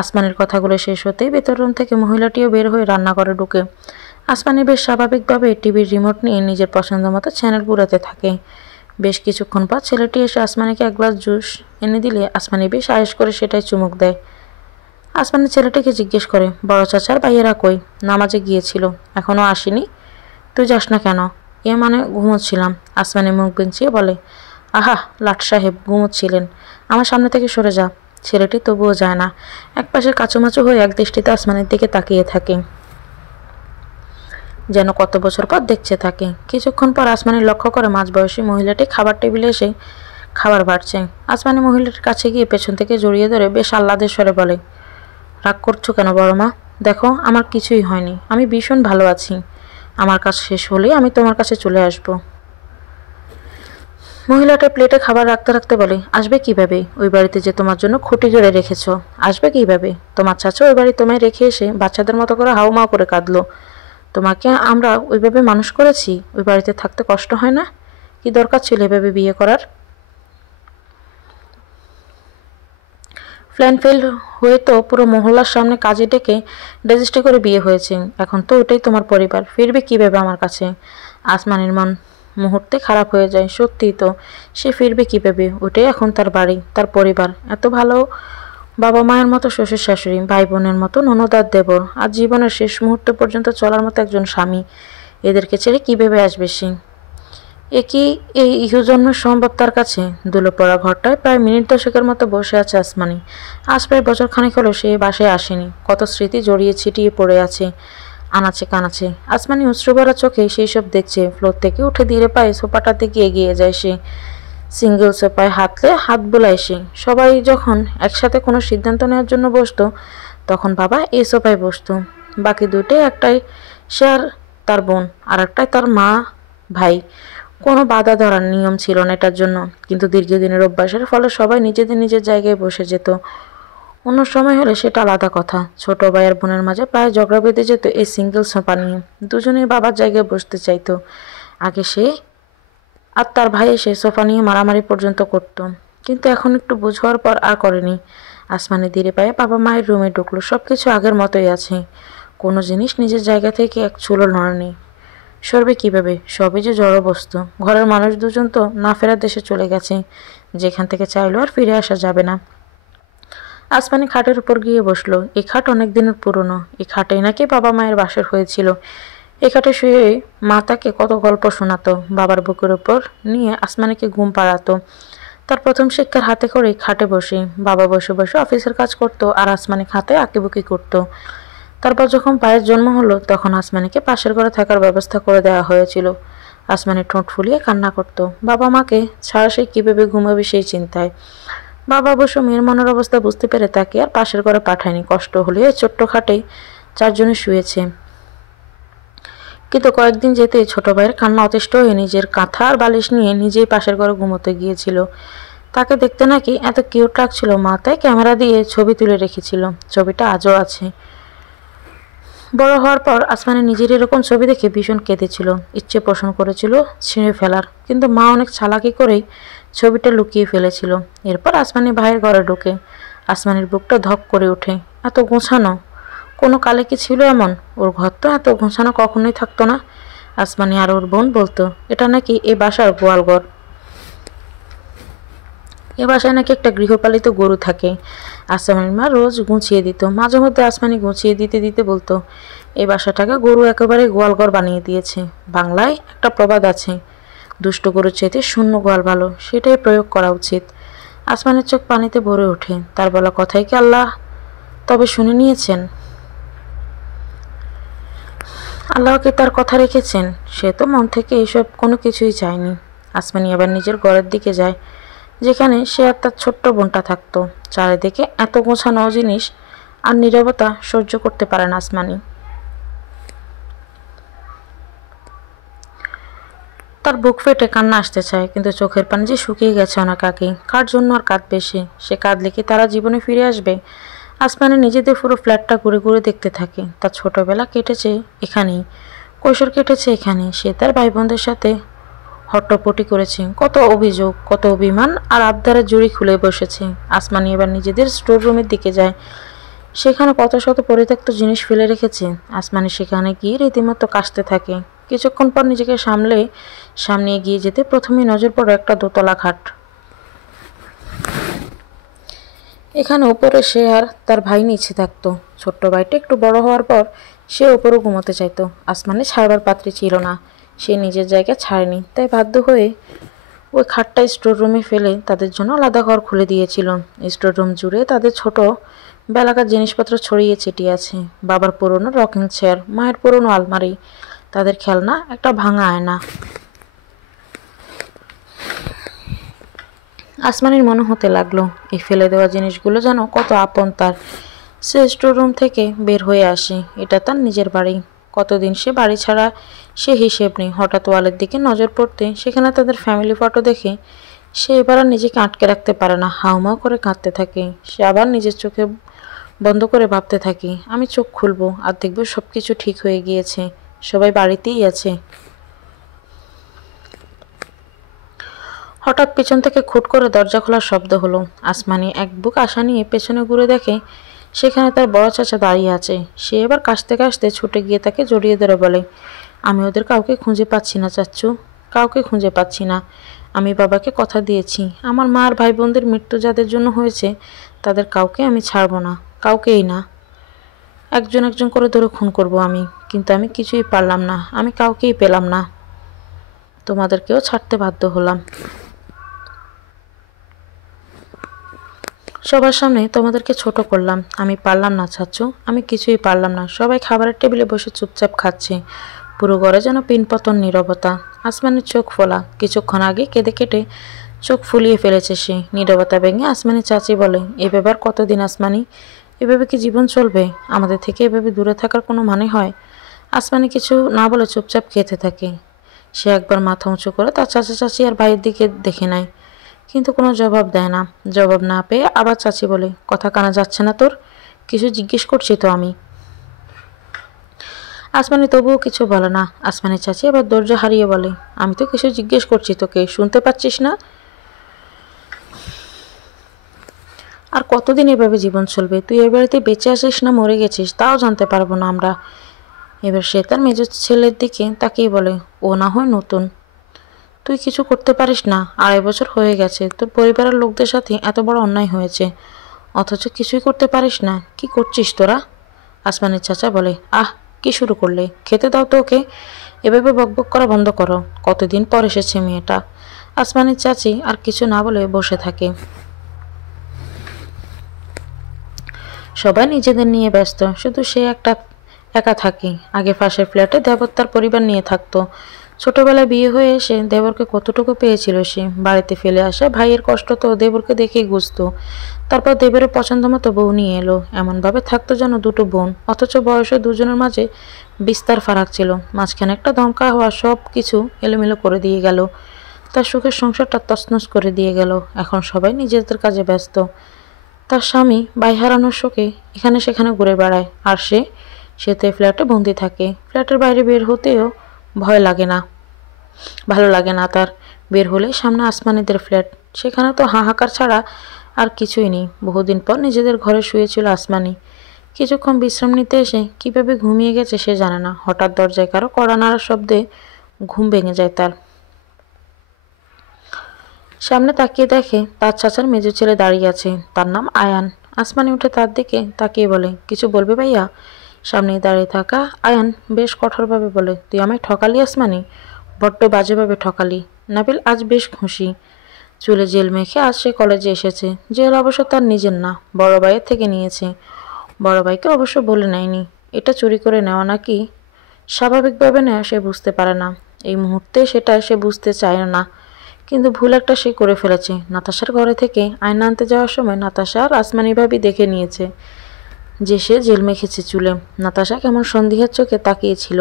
আসমানের কথাগুলো শেষ হতেই ভেতর রুম থেকে মহিলাটিও বের হয়ে রান্নাঘরে ঢুকে। আসমানি বেশ স্বাভাবিকভাবে টিভির রিমোট নিয়ে নিজের পছন্দ মতো চ্যানেল ঘুরাতে থাকে। বেশ কিছুক্ষণ পর ছেলেটি এসে আসমানিকে এক গ্লাস জুস এনে দিলে আসমানি বেশ আয়েশ করে সেটাই চুমুক দেয়। আসমানি ছেলেটিকে জিজ্ঞেস করে, বড় চাচার ভাইয়েরা কই? নামাজে গিয়েছিল, এখনও আসেনি? তুই যাস না কেন? মানে ঘুমোচ্ছিলাম। আসমানি মুখ বেঁচিয়ে বলে, আহা লাট সাহেব, ঘুমোচ্ছিলেন? আমার সামনে থেকে সরে যা। ছেলেটি তবুও যায় না, একপাশে কাচুমাচু হয়ে এক দৃষ্টিতে আসমানের দিকে তাকিয়ে থাকে, যেন কত বছর পর দেখছে থাকে। কিছুক্ষণ পর আসমানি লক্ষ্য করে মাঝবয়সী মহিলাটি খাবার টেবিলে এসে খাবার বাড়ছে। আসমানি মহিলাটির কাছে গিয়ে পেছন থেকে জড়িয়ে ধরে বেশ আহ্লাদের স্বরে বলে, রাগ করছো কেন বড় মা? দেখো, আমার কিছুই হয়নি, আমি ভীষণ ভালো আছি। আমার কাজ শেষ হলেই আমি তোমার কাছে চলে আসব। মহিলাটা প্লেটে খাবার রাখতে রাখতে বলে, আসবে কিভাবে? ওই বাড়িতে যে তোমার জন্য খুঁটি গড়ে রেখেছ, আসবে কিভাবে? তোমার চাচা ওই বাড়ি তোমায় রেখে এসে বাচ্চাদের মতো করে হাউমাউ করে কাঁদলো। তোমাকে আমরা ওইভাবে মানুষ করেছি, ওই বাড়িতে থাকতে কষ্ট হয় না? কি দরকার ছিল এভাবে বিয়ে করার? প্ল্যান ফেল হয়ে তো পুরো মহল্লার সামনে কাজে ডেকে রেজিস্ট্রি করে বিয়ে হয়েছে। এখন তো ওটাই তোমার পরিবার, ফিরবে কিভাবে আমার কাছে? আসমানের মন মুহূর্তে খারাপ হয়ে যায়। সত্যিই তো, সে ফিরবে কিভাবে? ওটাই এখন তার বাড়ি, তার পরিবার। এত ভালো বাবা মায়ের মতো শ্বশুর শাশুড়ি, ভাই বোনের মতো ননদ আর দেবর, আর জীবনের শেষ মুহূর্ত পর্যন্ত চলার মতো একজন স্বামী, এদেরকে ছেড়ে কিভাবে আসবে সে? এই ইহজন্মের সম্ভব তার কাছে? ধুলো পড়া ঘরটায় প্রায় মিনিট দশেকের মতো বসে আছে আসমানি। আজ প্রায় বছর খানেক হলো সে বাসায় আসেনি। কত স্মৃতি জড়িয়ে ছিটিয়ে পড়ে আছে আনাচে কানাচে। আসমানি অশ্রুভরা চোখে সেই সব দেখছে। ফ্লোর থেকে উঠে ধীরে পায়ে সোফাটার দিকে এগিয়ে যায় সে। সিঙ্গেল সোফায় হাত বোলায় সে। সবাই যখন একসাথে কোনো সিদ্ধান্ত নেওয়ার জন্য বসতো, তখন বাবা এই সোফায় বসতো। বাকি দুটোই, একটাই সে আর তার বোন, আর একটাই তার মা ভাই। কোনো বাধা ধরার নিয়ম ছিল না এটার জন্য, কিন্তু দীর্ঘদিনের অভ্যাসের ফলে সবাই নিজেদের নিজের জায়গায় বসে যেত। অন্য সময় হলে সেটা আলাদা কথা। ছোট ভাই আর বোনের মাঝে প্রায় ঝগড়া বেঁধে যেত এই সিঙ্গেল সোফা নিয়ে। দুজনেই বাবার জায়গায় বসতে চাইতো। আগে সে আর তার ভাই এসে সোফা নিয়ে মারামারি পর্যন্ত করত, কিন্তু এখন একটু বুঝ হওয়ার পর আর করেনি। আসমানি ধীরে পায়ে বাবা মায়ের রুমে ঢুকলো। সবকিছু আগের মতোই আছে, কোনো জিনিস নিজের জায়গা থেকে এক চুলো নড়েনি। সরবে কিভাবে? সবই যে জড় বস্তু। ঘরের মানুষ দুজন তো না ফেরার দেশে চলে গেছে, যেখান থেকে চাইলেও আর ফিরে আসা যাবে না। আসমানি খাটের উপর গিয়ে বসলো। এই খাট অনেক দিনের পুরনো। এই খাটেই নাকি বাবা মায়ের বাসর হয়েছিল। এই খাটে শুয়ে মা তাকে কত গল্প শোনাতো, বাবার বুকের উপর নিয়ে আসমানিকে ঘুম পাড়াতো। তার প্রথম শিক্ষার হাতে করে খাটে বসে বাবা বসে বসে অফিসের কাজ করতো আর আসমানি খাতে আঁকিবুকি করতো। তারপর যখন পায়ের জন্ম হলো তখন আসমানিকে পাশের ঘরে থাকার ব্যবস্থা করে দেওয়া হয়েছিল। আসমানি ঠোঁট ফুলিয়ে কান্না করত। বাবা মাকে ছাড়া সে কীভাবে ঘুমাবে সেই চিন্তায়। বাবা অবশ্য মেয়ের মনের অবস্থা বুঝতে পেরে তাকে আর পাশের ঘরে পাঠায়নি। কষ্ট হলে ছোট্ট খাটে চারজনে শুয়েছে। কিন্তু কয়েকদিন যেতে ছোট ভাইয়ের কান্না অতিষ্ঠ হয়ে নিজের কাঁথা আর বালিশ নিয়ে নিজেই পাশের ঘরে ঘুমোতে গিয়েছিল। তাকে দেখতে নাকি এত কিউট লাগছিল, মা তাই ক্যামেরা দিয়ে ছবি তুলে রেখেছিল। ছবিটা আজও আছে। বড় হওয়ার পর আসমানি নিজের এরকম ছবি দেখে ভীষণ কেঁদেছিল, ইচ্ছে পোষণ করেছিল ছিঁড়ে ফেলার, কিন্তু মা অনেক চালাকি করেই ছবিটা লুকিয়ে ফেলেছিল। এরপর আসমানি ভাইয়ের ঘরে ঢোকে। আসমানির বুকটা ধক করে ওঠে। এত গোছানো কোনো কালে কি ছিল এমন? ওর ঘর তো এত গোছানো কখনোই থাকতো না। আসমানি আর ওর বোন বলতো এটা নাকি এই বাসার গোয়ালঘর। এ বাসায় নাকি একটা গৃহপালিত গরু থাকে। আসমানির মা রোজ গুছিয়ে দিত। মাঝে মধ্যে আসমানি গুছিয়ে দিতে দিতে বলতো এই বাসাটাকে গরু একেবারে গোয়ালঘর বানিয়ে দিয়েছে। বাংলায় একটা প্রবাদ আছে, দুষ্ট গরুর চাইতে শূন্য গোয়াল ভালো। সেটাই প্রয়োগ করা উচিত। আসমানের চোখ পানিতে ভরে ওঠে। তার বলা কথাই কি আল্লাহ তবে শুনে নিয়েছেন? আল্লাহকে তার কথা রেখেছেন। সে তো মন থেকে এসব কোনো কিছুই চায়নি। আসমানি আবার নিজের ঘরের দিকে যায়, যেখানে সে আর তার ছোট্ট বোনটা থাকতো। চারিদিকে এত গোছানো জিনিস আর নীরবতা সহ্য করতে পারে না আসমানি। তার বুক ফেটে কান্না আসতে চায়, কিন্তু চোখের পানি যে শুকিয়ে গেছে অনেক আগেই। কার জন্য আর কাঁদবে সে? সে কাঁদলে কি তারা জীবনে ফিরে আসবে? আসমানি নিজেদের পুরো ফ্ল্যাটটা ঘুরে ঘুরে দেখতে থাকে। তার ছোটবেলা কেটেছে এখানেই, কৈশোর কেটেছে এখানে। সে তার ভাই বোনদের সাথে হট্টপটি করেছে, কত অভিযোগ, কত অভিমান আর আবদারের জুড়ি খুলে বসেছে। আসমানি এবার নিজেদের স্টোর রুমের দিকে যায়। সেখানে কত শত পরিত্যক্ত জিনিস ফেলে রেখেছে। আসমানি সেখানে গিয়ে রীতিমতো কাশতে থাকে। কিছুক্ষণ পর নিজেকে সামনে এগিয়ে যেতে প্রথমেই নজর পড়ে একটা দোতলা খাট। এখানে উপরে সে আর তার ভাই নিচে থাকতো। ছোট্ট ভাইটা একটু বড় হওয়ার পর সে উপরেও ঘুমোতে চাইতো। আসমানি ছাড়বার পাত্রী ছিল না, সে নিজের জায়গা ছাড়েনি, তাই বাধ্য হয়ে ওই খাটটা স্টোর রুমে ফেলে তাদের জন্য আলাদা ঘর খুলে দিয়েছিল। স্টোর রুম জুড়ে তাদের ছোট বেলাকার জিনিসপত্র ছড়িয়ে ছিটিয়ে আছে। বাবার পুরনো রকিং চেয়ার, মায়ের পুরনো আলমারি, তাদের খেলনা, একটা ভাঙা আয়না। আসমানির মনে হতে লাগলো এই ফেলে দেওয়া জিনিসগুলো যেন কত আপন তার। সে স্টোর রুম থেকে বের হয়ে আসে। এটা তার নিজের বাড়ি। কতদিন সে বাড়ি ছাড়া সে হিসেব নেই। হঠাৎ ওয়ালের দিকে নজর পড়তে সেখানে তাদের ফ্যামিলি ফটো দেখে সে এবার আর নিজেকে আটকে রাখতে পারে না, হাউমাউ করে কাঁদতে থাকে। সে আবার নিজের চোখে বন্ধ করে ভাবতে থাকে, আমি চোখ খুলবো আর দেখবো সব কিছু ঠিক হয়ে গিয়েছে, সবাই বাড়িতেই আছে। হঠাৎ পেছন থেকে খুট করে দরজা খোলার শব্দ হলো। আসমানি এক বুক আশা নিয়ে পেছনে ঘুরে দেখে সেখানে তার বড় চাচা দাঁড়িয়ে আছে। সে এবার কাশতে কাশতে ছুটে গিয়ে তাকে জড়িয়ে ধরে বলে, আমি ওদের কাউকে খুঁজে পাচ্ছি না চাচ্চু, কাউকে খুঁজে পাচ্ছি না। আমি বাবাকে কথা দিয়েছি, আমার মা আর ভাই বোনদের মৃত্যু যাদের জন্য হয়েছে তাদের কাউকে আমি ছাড়বো না, কাউকেই না। একজন একজন করে ধরে খুন করব আমি, কিন্তু আমি কিছুই পারলাম না, আমি কাউকেই পেলাম না। তোমাদেরকেও ছাড়তে বাধ্য হলাম। সবার সামনে তোমাদেরকে ছোট করলাম। আমি পারলাম না চাচ্চু, আমি কিছুই পারলাম না। সবাই খাবারের টেবিলে বসে চুপচাপ খাচ্ছে। পুরো ঘরে যেন পিনপতন নীরবতা। আসমানের চোখ ফোলা। কিছুক্ষণ আগে কেঁদে কেটে চোখ ফুলিয়ে ফেলেছে সে। নীরবতা ভেঙে আসমানি চাচি বলে, এভাবে আর কতদিন আসমানি? এভাবে কি জীবন চলবে? আমাদের থেকে এভাবে দূরে থাকার কোনো মানে হয়? আসমানি কিছু না বলে চুপচাপ খেতে থাকে। সে একবার মাথা উঁচু করে তার চাচা চাচি আর ভাইয়ের দিকে দেখে নেয়, কিন্তু কোনো জবাব দেয় না। জবাব না পেয়ে আবার চাচি বলে, কথা কানা যাচ্ছে না তোর? কিছু জিজ্ঞেস করছি তো আমি। আসমানি তবুও কিছু বলে না। আসমানি চাচি আবার ধৈর্য হারিয়ে বলে, আমি তো কিছু জিজ্ঞেস করছি তোকে, শুনতে পাচ্ছিস না? আর কতদিন এভাবে জীবন চলবে? তুই এ বাড়িতে বেঁচে আসিস না মরে গেছিস তাও জানতে পারবো না আমরা। এবার সে তার মেজ ছেলের দিকে তাকিয়ে বলে, ও না হয় নতুন, তুই কিছু করতে পারিস না, 2.5 বছর হয়ে গেছে, তোর পরিবারের লোকদের সাথে এত বড় অন্যায় হয়েছে, অথচ কিছুই করতে পারিস না, কি করছিস তোরা? আসমানের চাচা বলে, আহ, কি শুরু করলে, খেতে দাও তো ওকে, এভাবে বকবক করা বন্ধ করো, কতদিন পর এসেছে মেয়েটা। আসমানের চাচি আর কিছু না বলে বসে থাকে। সবাই নিজেদের নিয়ে ব্যস্ত, শুধু সে একা থাকে। আগে পাশের ফ্ল্যাটে দেবর তার পরিবার নিয়ে থাকতো। ছোটবেলায় বিয়ে হয়ে এসে দেবরকে কতটুকু পেয়েছিল সে, বাড়িতে ফেলে আসা ভাইয়ের কষ্ট তো দেবরকে দেখেই বুঝতো। তারপর দেবরের পছন্দ মতো বউ নিয়ে এলো, এমনভাবে থাকতো যেন দুটো বোন, অথচ বয়সে দুজনের মাঝে বিস্তার ফারাক ছিল। মাঝখানে একটা দমকা হওয়া সব কিছু এলোমেলো করে দিয়ে গেল, তার সুখের সংসারটা তছনছ করে দিয়ে গেল। এখন সবাই নিজেদের কাজে ব্যস্ত। তার স্বামী ভাই হারানোর শোকে এখানে সেখানে ঘুরে বেড়ায়, আর সে তো ফ্ল্যাটে বন্দি থাকে। ফ্ল্যাটের বাইরে বের হতেও ভয় লাগে না, ভালো লাগে না তার। বের হলে সামনে আসমানিদের ফ্ল্যাট, সেখানে তো হাহাকার ছাড়া আর কিছুই নেই। বহুদিন পর নিজেদের ঘরে শুয়েছিল আসমানি। কিছুক্ষণ বিশ্রাম নিতে এসে কিভাবে ঘুমিয়ে গেছে সে জানে না। হঠাৎ দরজায় কারো কড়া নাড়ার শব্দে ঘুম ভেঙে যায় তার। সামনে তাকিয়ে দেখে তার চাচার মেজো ছেলে দাঁড়িয়ে আছে, তার নাম আয়ান। আসমানি উঠে তার দিকে তাকিয়ে বলে, কিছু বলবে ভাইয়া? সামনে দাঁড়িয়ে থাকা আয়ান বেশ কঠোরভাবে বলে, তুই আমায় ঠকালি আসমানি, বড্ড বাজেভাবে ঠকালি। নাবিল আজ বেশ খুশি, চুলে জেল মেখে আজ সে কলেজে এসেছে। জেল অবশ্য তার নিজের না, বড় ভাইয়ের থেকে নিয়েছে। বড় ভাইকে অবশ্য বলে নেয়নি। এটা চুরি করে নেওয়া নাকি স্বাভাবিকভাবে নেওয়া সে বুঝতে পারে না। এই মুহূর্তে সেটা সে বুঝতে চায় না, কিন্তু ভুল একটা সে করে ফেলেছে। নাতাশার ঘরে থেকে আয়না আনতে যাওয়ার সময় নাতাশা আর আসমানি ভাবি দেখে নিয়েছে যে সে জেল মেখেছে চুলে। নাতাশা কেমন সন্দেহের চোখে তাকিয়েছিল,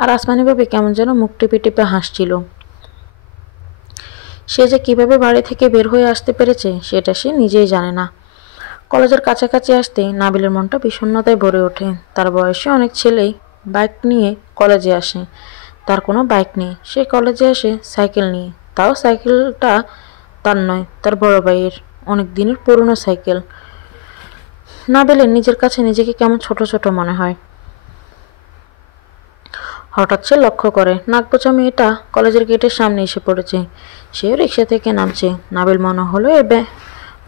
আর আসমানি ভাবি কেমন যেন মুখ টিপে টিপে হাসছিল। সে যে কিভাবে বাড়ি থেকে বের হয়ে আসতে পেরেছে সেটা সে নিজেই জানে না। কলেজের কাছাকাছি আসতেই নাবিলের মনটা বিষণ্ণতায় ভরে ওঠে। তার বয়সে অনেক ছেলেই বাইক নিয়ে কলেজে আসে, তার কোনো বাইক নেই। সে কলেজে আসে সাইকেল নিয়ে, তাও সাইকেলটা তার নয়, তার বড় ভাইয়ের, অনেক দিনের পুরনো সাইকেল। নাবিলের নিজের কাছে নিজেকে কেমন ছোট ছোট মনে হয়। হঠাৎ সে লক্ষ্য করে নাকবোচা মেয়েটা কলেজের গেটের সামনে এসে পড়েছে। সেও রিক্সা থেকে নামছে। নাবিল মনে হলো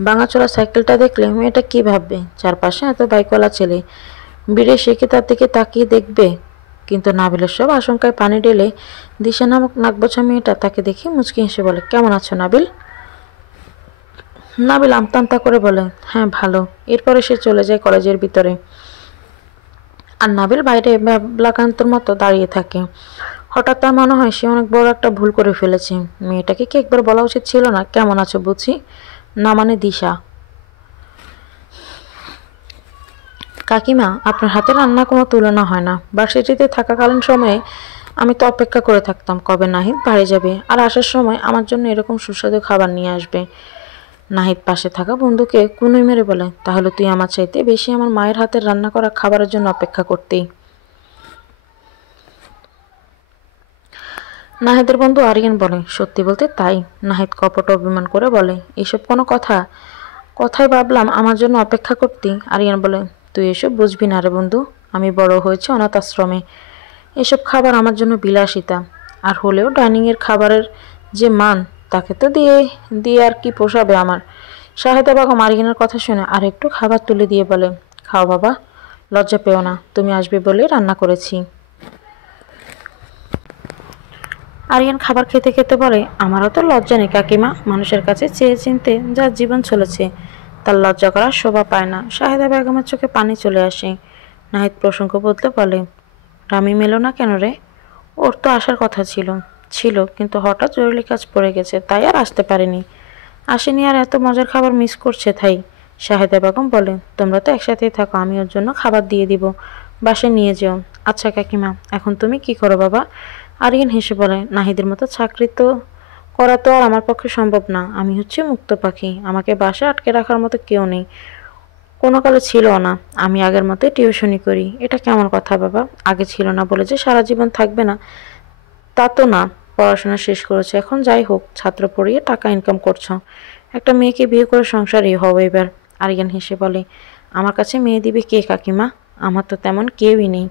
ভাঙাচোরা সাইকেলটা দেখলে মেয়েটা কি ভাববে। চারপাশে এত বাইকওয়ালা ছেলে, ভিড়ে সে কি তার দিকে তাকিয়ে দেখবে? কিন্তু নাবিলের সব আশঙ্কায় পানি ঢেলে দিশা নামক নাকবোচা মেয়েটা তাকে দেখে মুচকি হেসে বলে, কেমন আছো নাবিল? নাবিল আমতা আমতা করে বলে, হ্যাঁ ভালো। এরপরে সে চলে যায় কলেজের ভিতরে, আর নাবিল বাইরে ব্যাবলাকান্তর মতো দাঁড়িয়ে থাকে। হঠাৎ তার মনে হয় সে অনেক বড় একটা ভুল করে ফেলেছে। মেয়েটাকে কি একবার বলা উচিত ছিল না, কেমন আছো বুঝি? না মানে দিশা। কাকিমা, আপনার হাতে রান্না কোনো তুলনা হয় না। ভার্সিটিতে থাকাকালীন সময়ে আমি তো অপেক্ষা করে থাকতাম কবে নাহিদ বাড়ি যাবে, আর আসার সময় আমার জন্য এরকম সুস্বাদু খাবার নিয়ে আসবে। নাহিদ পাশে থাকা বন্ধুকে কুনুই মেরে বলে, তাহলে তুই আমার চাইতে বেশি আমার মায়ের হাতের রান্না করা খাবারের জন্য অপেক্ষা করতেই। নাহিদের বন্ধু আরিয়ান বলে, সত্যি বলতে তাই। নাহিদ কপট অভিমান করে বলে, এসব কোনো কথা? কথাই ভাবলাম আমার জন্য অপেক্ষা করতি। আরিয়ান বলে, তুই এসব বুঝবি না রে বন্ধু, আমি বড় হয়েছি অনাথ আশ্রমে। এসব খাবার আমার জন্য বিলাসিতা, আর হলেও ডাইনিংয়ের খাবারের যে মান, তাকে তো দিয়ে দিয়ে আর কি পোষাবে আমার। শাহেদা বেগম আরিয়ানের কথা শুনে আর একটু খাবার তুলে দিয়ে বলে, খাও বাবা, লজ্জা পেও না, তুমি আসবে বলে রান্না করেছি। আরিয়ান খাবার খেতে খেতে বলে, আমারও তো লজ্জা নেই কাকিমা, মানুষের কাছে চেয়ে চিনতে যার জীবন চলেছে তার লজ্জা করার শোভা পায় না। শাহেদা বেগমের চোখে পানি চলে আসে। নাহিদ প্রসঙ্গ বদলে বলে, রামি মেলো না কেন রে? ওর তো আসার কথা ছিল ছিল কিন্তু হঠাৎ জরুরি কাজ পড়ে গেছে, তাই আর আসতে পারেনি। আসেনি আর এত মজার খাবার মিস করছে তাই। শাহেদা বেগম বলে, তোমরা তো একসাথেই থাকো, আমি ওর জন্য খাবার দিয়ে দিব, বাসায় নিয়ে যেও। আচ্ছা কাকিমা, এখন তুমি কি করো বাবা? আরিয়ান হেসে বলে, নাহিদের মতো চাকরি তো করা তো আর আমার পক্ষে সম্ভব না। আমি হচ্ছে মুক্ত পাখি, আমাকে বাসায় আটকে রাখার মতো কেউ নেই, কোনো কালে ছিল না। আমি আগের মতোই টিউশনি করি। এটা কেমন কথা বাবা? আগে ছিল না বলে যে সারা জীবন থাকবে না তা তো না। পড়াশোনা শেষ করেছো, এখন যাই হোক ছাত্র পড়িয়ে টাকা ইনকাম করছো, একটা মেয়েকে বিয়ে করে সংসারই হও এবার। আরিয়ান হেসে বলে, আমার কাছে মেয়ে দিবে কে কাকিমা? আমার তো তেমন কেউই নেই।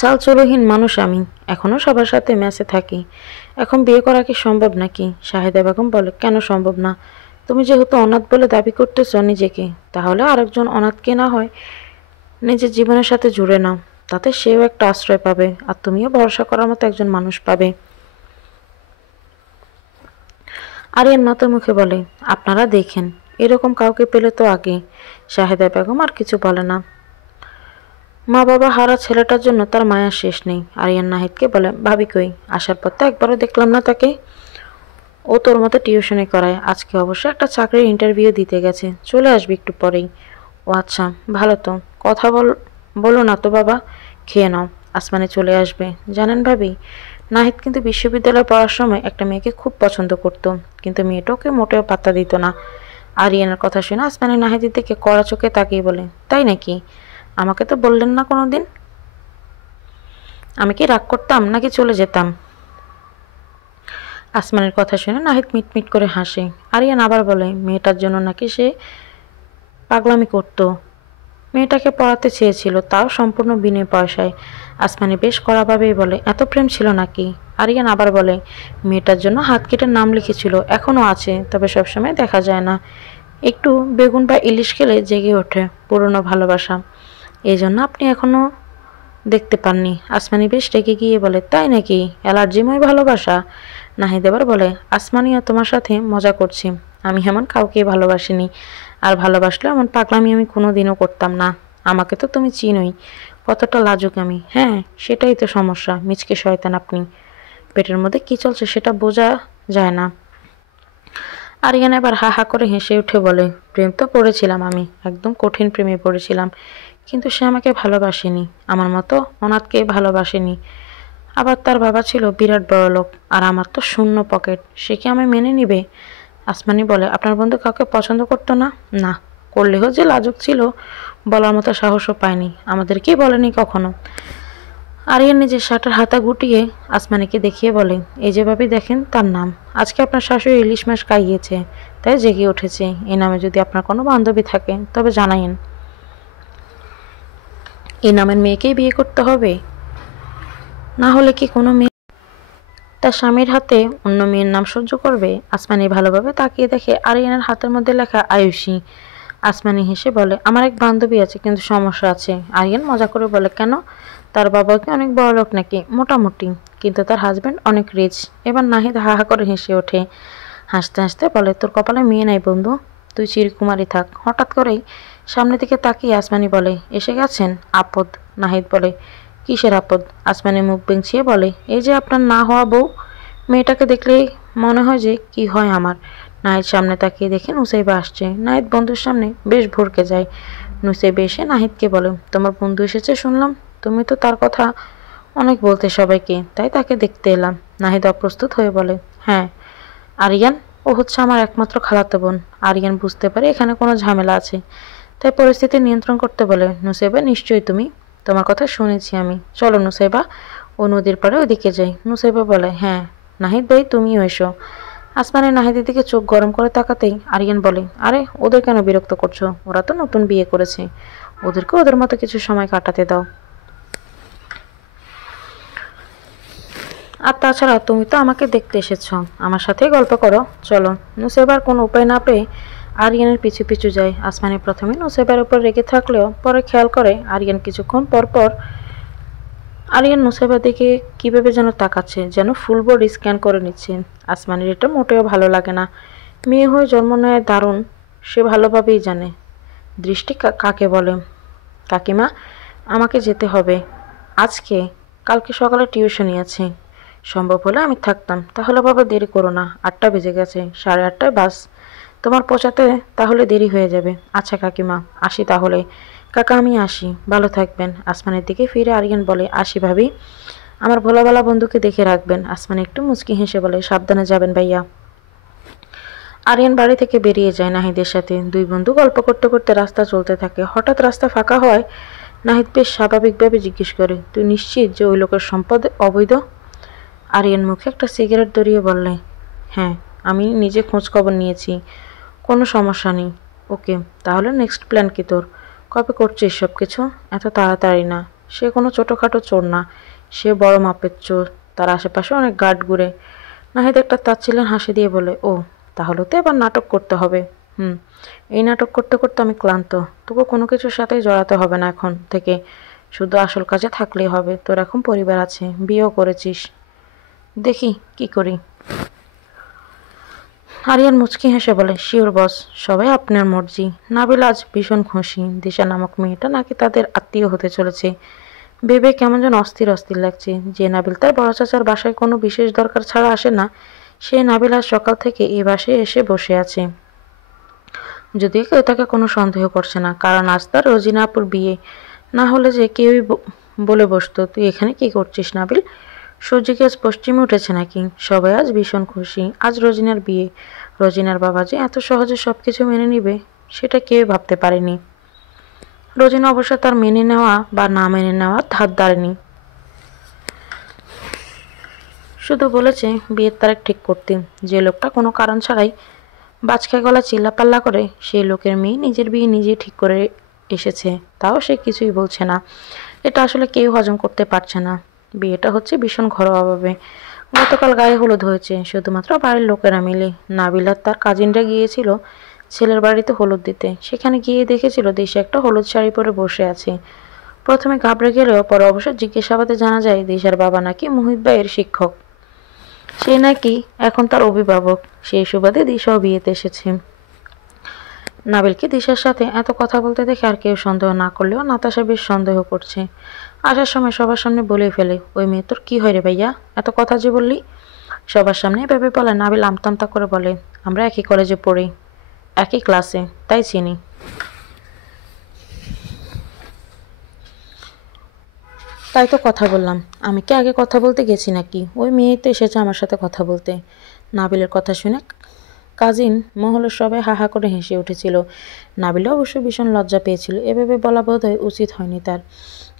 চালচলহীন মানুষ আমি, এখনো সবার সাথে ম্যাচে থাকি। এখন বিয়ে করা কি সম্ভব নাকি? শাহেদা বেগম বলে, কেন সম্ভব না? তুমি যেহেতু অনাথ বলে দাবি করতেছ নিজেকে, তাহলে আরেকজন অনাথকে না হয় নিজের জীবনের সাথে জুড়ে নাও। তাতে সেও একটা আশ্রয় পাবে, আর তুমিও ভরসা করার মতো একজন মানুষ পাবে। আরিয়ান নত মুখে বলে, আপনারা দেখেন, এরকম কাউকে পেলে তো আগে। শাহেদা বেগম আর কিছু বলে না। মা বাবা হারা ছেলেটার জন্য তার মায়ার শেষ নেই। আরিয়ান নাহিদকে বলে, ভাবি কই? আসার পর তো একবারও দেখলাম না তাকে। ও তোর মতো টিউশনি করায়, আজকে অবশ্য একটা চাকরির ইন্টারভিউ দিতে গেছে, চলে আসবে একটু পরেই। ও আচ্ছা, ভালো তো। কথা বলো না তো বাবা, খেয়ে নাও, আসমানে চলে আসবে। জানেন ভাবি, নাহিদ কিন্তু বিশ্ববিদ্যালয়ে পড়ার সময় একটা মেয়েকে খুব পছন্দ করত, কিন্তু মেয়েটা ওকে মোটেও পাত্তা দিত না। আরিয়ানের কথা শুনে আসমানে নাহিদের দিকে কড়া চোখে তাকিয়ে বলে, তাই নাকি? আমাকে তো বললেন না কোনোদিন। আমি কি রাগ করতাম নাকি চলে যেতাম? আসমানের কথা শুনে নাহিদ মিটমিট করে হাসে। আরিয়ান আবার বলে, মেয়েটার জন্য নাকি সে পাগলামি করত, মেয়েটাকে পড়াতে চেয়েছিল, তাও সম্পূর্ণ বিনা পয়সায়। আসমানি বেশ কড়াভাবেই বলে, এত প্রেম ছিল নাকি? আরিয়ান আবার বলে, মেয়েটার জন্য হাত কেটে নাম লিখেছিল, এখনো আছে, তবে সবসময় দেখা যায় না। একটু বেগুন বা ইলিশ খেলে জেগে ওঠে পুরনো ভালোবাসা, এই জন্য আপনি এখনো দেখতে পাননি। আসমানি বেশ রেগে গিয়ে বলে, তাই নাকি? অ্যালার্জিময় ভালোবাসা? নাহিদ এবার বলে, আসমানিও তোমার সাথে মজা করছি, আমি এমন কাউকে ভালোবাসিনি, আর ভালোবাসলেও এমন পাগলামি আমি কোনোদিনও করতাম না। আমাকে তো তুমি চিনোই, কতটা লাজুক আমি। হ্যাঁ, সেটাই তো সমস্যা, মিচকে শয়তান আপনি। পেটের মধ্যে কি চলছে সেটা বোঝা যায় না। আরিয়ান এবার হা হা করে হেসে উঠে বলে, প্রেম তো পড়েছিলাম আমি, একদম কঠিন প্রেমে পড়েছিলাম, কিন্তু সে আমাকে ভালোবাসেনি, আমার মতো অনাথকে ভালোবাসেনি। আবার তার বাবা ছিল বিরাট বড়লোক, আর আমার তো শূন্য পকেট, সে কি আমায় মেনে নিবে? আসমানি বলে, আপনার বন্ধু কাউকে পছন্দ করতো না? না, করলেও যে লাজুক ছিল বলার মতো সাহসও পায়নি, আমাদেরকেই বলেনি কখনো। আরিয়ান নিজের শার্টের হাতা গুটিয়ে আসমানিকে দেখিয়ে বলে, এই যে ভাবি দেখেন, তার নাম। আজকে আপনার শাশুড়ি ইলিশ মাছ খাইয়েছে, তাই জেগে উঠেছে। এই নামে যদি আপনার কোনো বান্ধবী থাকে তবে জানাইন। এই নামের মেয়েকেই বিয়ে করতে হবে? না হলে কি কোনো মেয়ে তার স্বামীর হাতে অন্য মেয়ের নাম সহ্য করবে? আসমানি ভালোভাবে তাকিয়ে দেখে আরিয়ানের হাতের মধ্যে লেখা আয়ুষী। আসমানি হেসে বলে, আমার এক বান্ধবী আছে, কিন্তু সমস্যা আছে। আরিয়ান মজা করে বলে, কেন? তার বাবা কি অনেক বড় লোক নাকি? মোটামুটি, কিন্তু তার হাজবেন্ড অনেক রিচ। এবার নাহিদ হা হা করে হেসে ওঠে। হাসতে হাসতে বলে, তোর কপালে মেয়ে নাই বন্ধু, তুই চিরকুমারী থাক। হঠাৎ করেই সামনের দিকে তাকিয়ে আসমানি বলে, এসে গেছেন? আপদ? নাহিদ বলে, কিসের আপদ? আসমানি মুখ বেঁচিয়ে বলে, এই যে আপনার না হওয়া বউ। মেয়েটাকে দেখলেই মনে হয় যে কি হয় আমার। নাহিদ সামনে তাকিয়ে দেখে নুসাইবা আসছে। নাহিদ বন্ধুর সামনে বেশ ভড়কে যায়। নুসাইবা এসে নাহিদকে বলে, তোমার বন্ধু এসেছে শুনলাম, তুমি তো তার কথা অনেক বলতে সবাইকে, তাই তাকে দেখতে এলাম। নাহিদ অপ্রস্তুত হয়ে বলে, হ্যাঁ। আরিয়ান, ও হচ্ছে আমার একমাত্র খালাতো বোন। আরিয়ান বুঝতে পারে এখানে কোনো ঝামেলা আছে, তাই পরিস্থিতি নিয়ন্ত্রণ করতে বলে, নুসাইবা নিশ্চয়ই তুমি, তোমার কথা শুনেছি আমি, চলো নুসাইবা, ও নদীর পাড়ে ওইদিকে যাই। নুসাইবা বলে, হ্যাঁ নাহিদ ভাই, তুমিও এসো। আসমানের নাহিদের দিকে চোখ গরম করে তাকাতেই আরিয়ান বলে, আরে ওদের কেন বিরক্ত করছো? ওরা তো নতুন বিয়ে করেছে, ওদেরকে ওদের মতো কিছু সময় কাটাতে দাও। আর তাছাড়া তুমি তো আমাকে দেখতে এসেছো, আমার সাথেই গল্প করো, চলো। নুসাইবার কোনো উপায় না পেয়ে আরিয়ানের পিছু পিছু যায়। আসমানি প্রথমে নুসাইবার উপর রেগে থাকলেও পরে খেয়াল করে আরিয়ান কিছুক্ষণ পর পর আরিয়ান নুসাইবার দিকে কীভাবে যেন তাকাচ্ছে, যেন ফুল বডি স্ক্যান করে নিচ্ছে। আসমানির এটা মোটেও ভালো লাগে না। মেয়ে হয়ে জন্ম নেয় দারুণ, সে ভালোভাবেই জানে দৃষ্টি কাকে বলে। কাকিমা, আমাকে যেতে হবে আজকে, কালকে সকালে টিউশনি আছে, সম্ভব হলে আমি থাকতাম। তাহলে বাবা দেরি করো না, 8টা বেজে গেছে, 8:30টায় বাস, তোমার পৌঁছাতে তাহলে দেরি হয়ে যাবে। আচ্ছা কাকিমা, আসি তাহলে। কাকা আমি আসি, ভালো থাকবেন। আসমানের দিকে ফিরে আরিয়ান বলে, আসি ভাবি, আমার ভোলাভালা বন্ধুকে দেখে রাখবেন। আসমান একটু মুচকি হেসে বলে, সাবধানে যাবেন ভাইয়া। আরিয়ান বাড়ি থেকে বেরিয়ে যায় নাহিদের সাথে। দুই বন্ধু গল্প করতে করতে রাস্তা চলতে থাকে। হঠাৎ রাস্তা ফাঁকা হয়। নাহিদ বেশ স্বাভাবিকভাবে জিজ্ঞেস করে, তুই নিশ্চিত যে ওই লোকের সম্পদ অবৈধ? আরিয়ান মুখে একটা সিগারেট ধরিয়ে বললে, হ্যাঁ, আমি নিজে খোঁজ খবর নিয়েছি, কোনো সমস্যা নেই। ওকে, তাহলে নেক্সট প্ল্যান কি তোর? কবে করছিস সব কিছু? এত তাড়াতাড়ি না, সে কোনো ছোটোখাটো চোর না, সে বড় মাপের চোর। তার আশেপাশে অনেক গার্ড ঘুরে। নাহিদ একটা তাচ্ছিলেন হাসি দিয়ে বলে, ও তাহলে তো এবার নাটক করতে হবে। এই নাটক করতে করতে আমি ক্লান্ত। তবু কোনো কিছুর সাথেই জড়াতে হবে না এখন থেকে, শুধু আসল কাজে থাকলেই হবে। তোর এখন পরিবার আছে, বিয়েও করেছিস, দেখি কি করি। আরিয়ান মুচকি হেসে বলে, শিওর বস, সবাই আপনার মর্জি। নাবিল আজ ভীষণ খুশি। দিশা নামক মেয়েটা নাকি তাদের আত্মীয় হতে চলেছে। ভেবে কেমন যেন অস্থির অস্থির লাগছে। যে নাবিল তার বড় চাচার বাসায় কোনো বিশেষ দরকার ছাড়া আসে না, সেই নাবিল আজ সকাল থেকে এই বাসায় এসে বসে আছে। যদিও কেউ তাকে কোনো সন্দেহ করছে না, কারণ আজ তার রোজিনা আপুর বিয়ে। না হলে যে কেউই বলে বসতো, তুই এখানে কি করছিস নাবিল? সূর্য কি আজ পশ্চিমে উঠেছে নাকি? সবাই আজ ভীষণ খুশি। আজ রোজিনার বিয়ে। রোজিনার বাবা যে এত সহজে সবকিছু মেনে নিবে, সেটা কেউ ভাবতে পারেনি। রোজিনা অবশ্য তার মেনে নেওয়া বা না মেনে নেওয়া ধার ধারেনি, শুধু বলেছে বিয়ের তারিখ ঠিক করতে। যে লোকটা কোনো কারণ ছাড়াই বাজখা গলা চিল্লাপাল্লা করে, সেই লোকের মেয়ে নিজের বিয়ে নিজেই ঠিক করে এসেছে, তাও সে কিছুই বলছে না। এটা আসলে কেউ হজম করতে পারছে না। বিয়েটা হচ্ছে ভীষণ ঘরোয়াভাবে। গতকাল গায়ে হলুদ হয়েছে, শুধুমাত্র বাড়ির লোকেরা মিলে। নাবিল আর তার কাজিনরা গিয়েছিল ছেলের বাড়িতে হলুদ দিতে। সেখানে গিয়ে দেখেছিল দেশে একটা হলুদ শাড়ি পরে বসে আছে। প্রথমে ঘাবড়ে গেলেও পরে অবশ্য জিজ্ঞাসাবাদে জানা যায় দিশার বাবা নাকি মুহিত ভাইয়ের শিক্ষক, সে নাকি এখন তার অভিভাবক। সেই সুবাদে দিশাও বিয়েতে এসেছে। নাবিলকে দিশার সাথে এত কথা বলতে দেখে আর কেউ সন্দেহ না করলেও নাতাশা বেশ সন্দেহ করছে। আসার সময় সবার সামনে বলেই ফেলে, ওই মেয়ে তোর কি হয় রে ভাইয়া, এত কথা যে বললি? সবার সামনে ভেবে বলে। নাবিল আমতামতা করে বলে, আমরা একই কলেজে পড়ি, একই ক্লাসে, তাই চিনি। তাই তো কথা বললাম, আমি কি আগে কথা বলতে গেছি নাকি? ওই মেয়ে তো এসেছে আমার সাথে কথা বলতে। নাবিলের কথা শুনে কাজিন মহলের সবাই হা হা করে হেসে উঠেছিল। নাবিলও অবশ্য ভীষণ লজ্জা পেয়েছিল। এভাবে বলা বোধহয় উচিত হয়নি তার,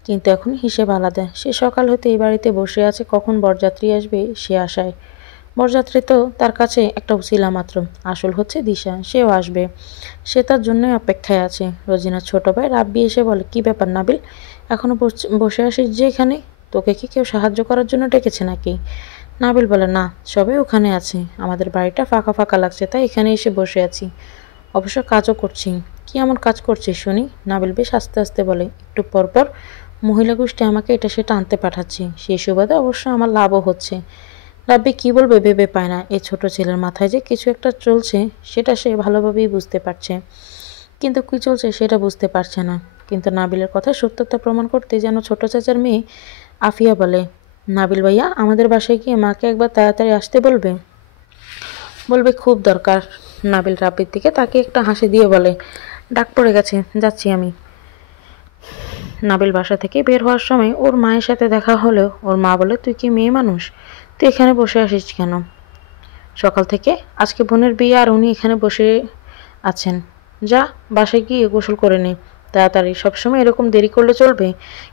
কিন্তু এখন হিসেব আলাদা। সে সকাল হতে এই বাড়িতে বসে আছে কখন বরযাত্রী আসবে সে আশায়। বরযাত্রী তো তার কাছে একটা উছিলা মাত্র, আসল হচ্ছে দিশা, সেও আসবে। সে তার জন্যই অপেক্ষায় আছে। রোজিনার ছোট ভাই রাব্বি এসে বলে, কি ব্যাপার নাবিল, এখনো বসে আসিস যে এখানে? তোকে কি কেউ সাহায্য করার জন্য ডেকেছে নাকি? নাবিল বলে, না, সবাই ওখানে আছে, আমাদের বাড়িটা ফাঁকা ফাঁকা লাগছে, তাই এখানে এসে বসে আছি। অবশ্য কাজও করছি। কি এমন কাজ করছিস শুনি? নাবিল বেশ আস্তে আস্তে বলে, একটু পরপর মহিলা গোষ্ঠী আমাকে এটা সেটা আনতে পাঠাচ্ছে, সেই সুবাদে অবশ্য আমার লাভও হচ্ছে। রাব্বি কি বলবে ভেবে পায় না। এই ছোট ছেলের মাথায় যে কিছু একটা চলছে সেটা সে ভালোভাবেই বুঝতে পারছে, কিন্তু কি চলছে সেটা বুঝতে পারছে না। কিন্তু নাবিলের কথা সত্যতা প্রমাণ করতে যেন ছোট চাচার মেয়ে আফিয়া বলে, নাবিল ভাইয়া আমাদের বাসায় গিয়ে মাকে একবার তাড়াতাড়ি আসতে বলবে। বলবে খুব দরকার। নাবিল রাব্বির দিকে তাকে একটা হাসি দিয়ে বলে, ডাক পড়ে গেছে, যাচ্ছি আমি। নাবিল বাসা থেকে বের হওয়ার সময় ওর মায়ের সাথে দেখা হলেও ওর মা বলে, তুই কি মেয়ে মানুষ, তুই এখানে বসে আসিস কেন? সকাল থেকে আজকে বোনের বিয়ে আর উনি এখানে বসে আছেন। যা বাসায় গিয়ে গোসল করে নে তাড়াতাড়ি, সবসময় এরকম দেরি করলে চলবে?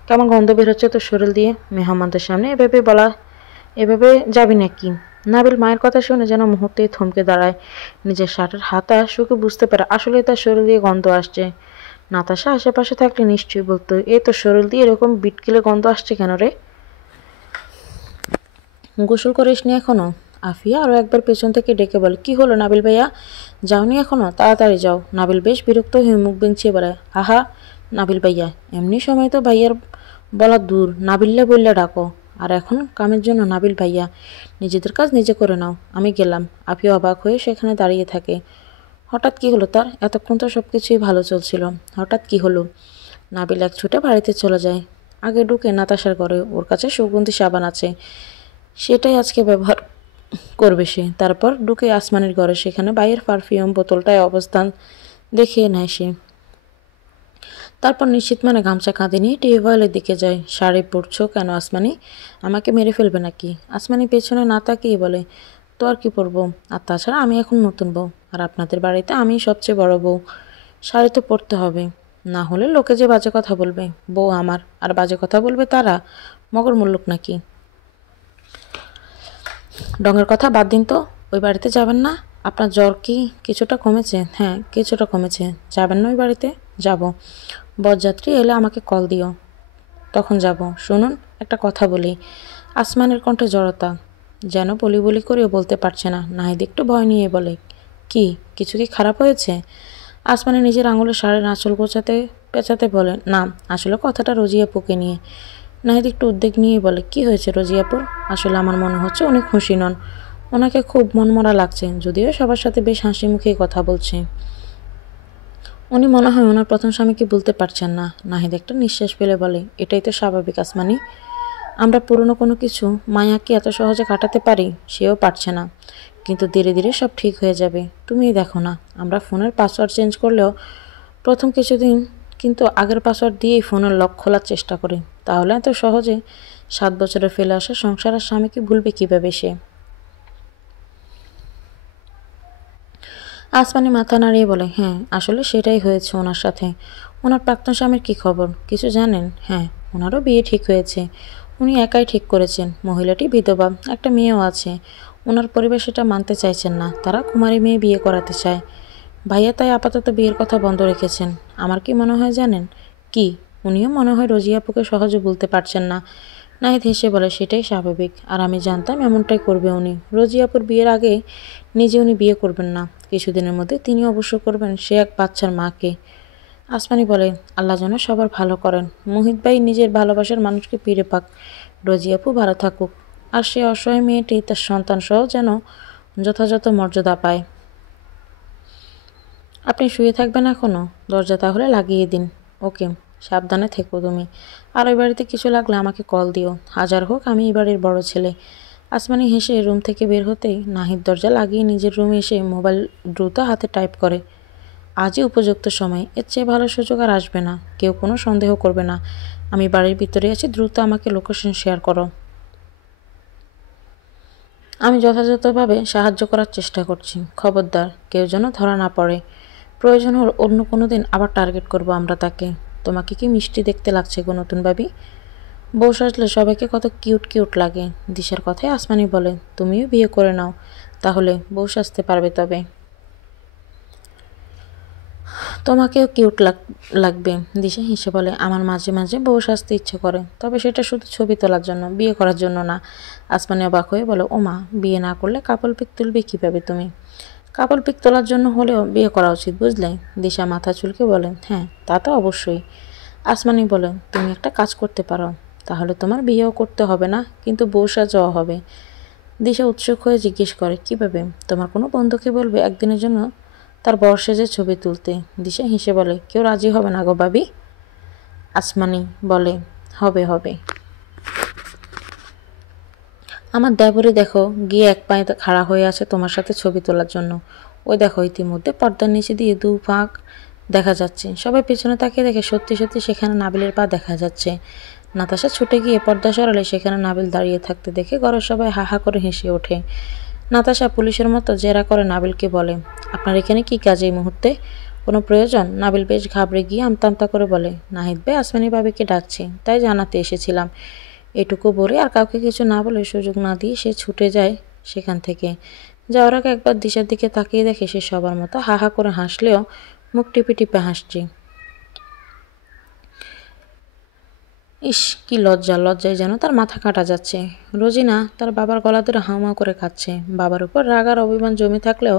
কেমন গন্ধ বের হচ্ছে তোর শরীর দিয়ে। মেহমানদের সামনে এভাবে যাবি নাকি? নাবিল মায়ের কথা শুনে যেন মুহূর্তেই থমকে দাঁড়ায়। নিজের শার্টের হাতা শুকে বুঝতে পারে আসলে তার শরীর দিয়ে গন্ধ আসছে। নাতাশা আশেপাশে থাকলে নিশ্চয়ই বলতো, এই তোর শরীর দিয়ে এরকম বিটকিলে গন্ধ আসছে কেন রে? গোসল করিসনি এখনো? আফিয়া আরও একবার পেছন থেকে ডেকে বলে, কি হলো নাবিল ভাইয়া, যাওনি এখনো? তাড়াতাড়ি যাও। নাবিল বেশ বিরক্ত হয়ে মুখ বেঞ্চিয়ে বলে, আহা নাবিল ভাইয়া, এমনি সময় তো ভাইয়ার বলা দূর, নাবিল্লা বললে ডাকো। আর এখন কামের জন্য নাবিল ভাইয়া, নিজেদের কাজ নিজে করে নাও, আমি গেলাম। আফিয়া অবাক হয়ে সেখানে দাঁড়িয়ে থাকে। হঠাৎ কি হলো তার? এতক্ষণ তো সব কিছুই ভালো চলছিল, হঠাৎ কি হলো? নাবিল এক ছুটে বাড়িতে চলে যায়। আগে ঢুকে নাতাশার ঘরে, ওর কাছে সুগন্ধি সাবান আছে, সেটাই আজকে ব্যবহার করবে সে। তারপর ঢুকে আসমানের ঘরে, সেখানে বাইরের পারফিউম বোতলটায় অবস্থান দেখে নেয় সে। তারপর নিশ্চিত মানে গামছা কাঁধে নিয়ে টিউবওয়েলের দিকে যায়। শাড়ি পরছো কেন আসমানি, আমাকে মেরে ফেলবে নাকি? আসমানি পেছনে না তাকিয়ে বলে, তো আর কি পরবো, আর তাছাড়া আমি এখন নতুন বউ, আর আপনাদের বাড়িতে আমি সবচেয়ে বড় বউ, শাড়ি তো পরতে হবে, না হলে লোকে যে বাজে কথা বলবে। বউ আমার, আর বাজে কথা বলবে তারা, মগর মুল্লুক নাকি? ডঙের কথা বাদ দিন তো, ওই বাড়িতে যাবেন না? আপনার জ্বর কি কিছুটা কমেছে? হ্যাঁ কিছুটা কমেছে। যাবেন না ওই বাড়িতে? যাব। বরযাত্রী এলে আমাকে কল দিও। তখন যাব। শুনুন, একটা কথা বলি। আসমানের কণ্ঠে জড়তা, যেন বলি বলি করেও বলতে পারছে না। নাহিদ একটু ভয় নিয়ে বলে, কি, কিছু কি খারাপ হয়েছে? আসমানে নিজের আঙুলে শাড়ির আঁচল গোছাতে পেঁচাতে বলে, না, আসলে কথাটা রোজিয়াপুকে নিয়ে। নাহিদ একটু উদ্বেগ নিয়ে বলে, কি হয়েছে রোজিয়াপুর? আসলে আমার মনে হচ্ছে উনি খুশি নন। ওনাকে খুব মনমরা লাগছে, যদিও সবার সাথে বেশ হাসি মুখেই কথা বলছে। উনি মনে হয় ওনার প্রথম স্বামীকে বলতে পারছেন না। নাহিদ একটা নিঃশ্বাস ফেলে বলে, এটাই তো স্বাভাবিক আসমানি। আমরা পুরনো কোনো কিছু মায়াকে এত সহজে কাটাতে পারি, সেও পারছে না। কিন্তু ধীরে ধীরে সব ঠিক হয়ে যাবে। তুমিই দেখো না, আমরা ফোনের পাসওয়ার্ড চেঞ্জ করলেও প্রথম কিছুদিন কিন্তু আগের পাসওয়ার্ড দিয়েই ফোনের লক খোলার চেষ্টা করি। তাহলে এত সহজে 7 বছরে ফেলে আসা সংসার আর স্বামীকে ভুলবে কীভাবে সে? আসমানি মাথা নাড়িয়ে বলে, হ্যাঁ, আসলে সেটাই হয়েছে ওনার সাথে। ওনার প্রাক্তন স্বামীর কী খবর, কিছু জানেন? হ্যাঁ, ওনারও বিয়ে ঠিক হয়েছে। উনি একাই ঠিক করেছেন। মহিলাটি বিধবা, একটা মেয়েও আছে। ওনার পরিবার সেটা মানতে চাইছেন না, তারা কুমারী মেয়ে বিয়ে করাতে চায়। ভাইয়া তাই আপাতত বিয়ের কথা বন্ধ রেখেছেন। আমার কি মনে হয় জানেন? কি? উনিও মনে হয় রোজিয়াপুকে সহজে বলতে পারছেন না। নাহিদ হেসে বলে, সেটাই স্বাভাবিক। আর আমি জানতাম এমনটাই করবে উনি। রোজিয়াপুর বিয়ের আগে নিজে উনি বিয়ে করবেন না। কিছুদিনের মধ্যে তিনি অবশ্য করবেন সে এক বাচ্চার মাকে। আসমানি বলে, আল্লাহ যেন সবার ভালো করেন। মোহিত ভাই নিজের ভালোবাসার মানুষকে ফিরে পাক, রোজিয়াপু ভালো থাকুক, আর সে অসহায় মেয়েটি তার সন্তান সহ যেন যথাযথ মর্যাদা পায়। আপনি শুয়ে থাকবেন এখনও? দরজা তাহলে লাগিয়ে দিন। ওকে, সাবধানে থেকো তুমি। আর ওই বাড়িতে কিছু লাগলে আমাকে কল দিও। হাজার হোক আমি এই বাড়ির বড় ছেলে। আসমানি হেসে রুম থেকে বের হতেই নাহিদ দরজা লাগিয়ে নিজের রুমে এসে মোবাইল দ্রুত হাতে টাইপ করে। আজই উপযুক্ত সময়, এর চেয়ে ভালো সুযোগ আর আসবে না। কেউ কোনো সন্দেহ করবে না আমি বাড়ির ভিতরে আছি। দ্রুত আমাকে লোকেশন শেয়ার করো। আমি যথাযথভাবে সাহায্য করার চেষ্টা করছি। খবরদার কেউ যেন ধরা না পড়ে। প্রয়োজন হল অন্য কোনো দিন আবার টার্গেট করব আমরা তাকে। তোমাকে কি মিষ্টি দেখতে লাগছে গো নতুন ভাবি? বউ সাজলে সবাইকে কত কিউট কিউট লাগে। দিশার কথায় আসমানি বলে, তুমিও বিয়ে করে নাও, তাহলে বউ সাজতে পারবে তবে। তোমাকেও কিউট লাগবে। দিশা হেসে বলে, আমার মাঝে মাঝে বউ সাজতে ইচ্ছে করে, তবে সেটা শুধু ছবি তোলার জন্য, বিয়ে করার জন্য না। আসমানি অবাক হয়ে বলে, ওমা, বিয়ে না করলে কাপল পিক তুলবে কীভাবে তুমি? কাপল পিক তোলার জন্য হলেও বিয়ে করা উচিত, বুঝলে? দিশা মাথা চুলকে বলে, হ্যাঁ, তা তো অবশ্যই। আসমানি বলে, তুমি একটা কাজ করতে পারো, তাহলে তোমার বিয়েও করতে হবে না, কিন্তু বউ সাজাও হবে। দিশা উৎসুক হয়ে জিজ্ঞেস করে, কিভাবে? তোমার কোনো বন্ধুকে বলবে একদিনের জন্য তার বর সেজে ছবি তুলতে। দিশা হেসে বলে, কেউ রাজি হবে না গো ভাবি। আসমানি বলে, হবে হবে। আমার দেবরে দেখো গিয়ে এক পায়ে খাড়া হয়ে আছে তোমার সাথে ছবি তোলার জন্য। ওই দেখো ইতিমধ্যে পর্দার নিচে দিয়ে দু ফাঁক দেখা যাচ্ছে। সবাই পেছনে তাকিয়ে দেখে সত্যি সত্যি সেখানে নাবিলের পা দেখা যাচ্ছে। নাতাশা ছুটে গিয়ে পর্দা সরালে সেখানে নাবিল দাঁড়িয়ে থাকতে দেখে ঘরের সবাই হা হা করে হেসে ওঠে। নাতাশা পুলিশের মতো জেরা করে নাবিলকে বলে, আপনার এখানে কি কাজ এই মুহূর্তে? কোনো প্রয়োজন? নাবিল বেশ ঘাবড়ে গিয়ে আমতা আমতা করে বলে, নাহিদ ভাই আসমানি ভাবিকে ডাকছে, তাই জানাতে এসেছিলাম। এটুকু বলে আর কাউকে কিছু না বলে সুযোগ না দিয়ে সে ছুটে যায় সেখান থেকে। যাওয়ার আগে একবার দিশার দিকে তাকিয়ে দেখে সে সবার মতো হা হা করে হাসলেও মুখ টিপে টিপে হাসছে। ইস, কি লজ্জা! লজ্জায় যেন তার মাথা কাটা যাচ্ছে। রোজিনা তার বাবার গলা ধরে হাউমাউ করে কাঁদছে। বাবার উপর রাগ আর অভিমান জমে থাকলেও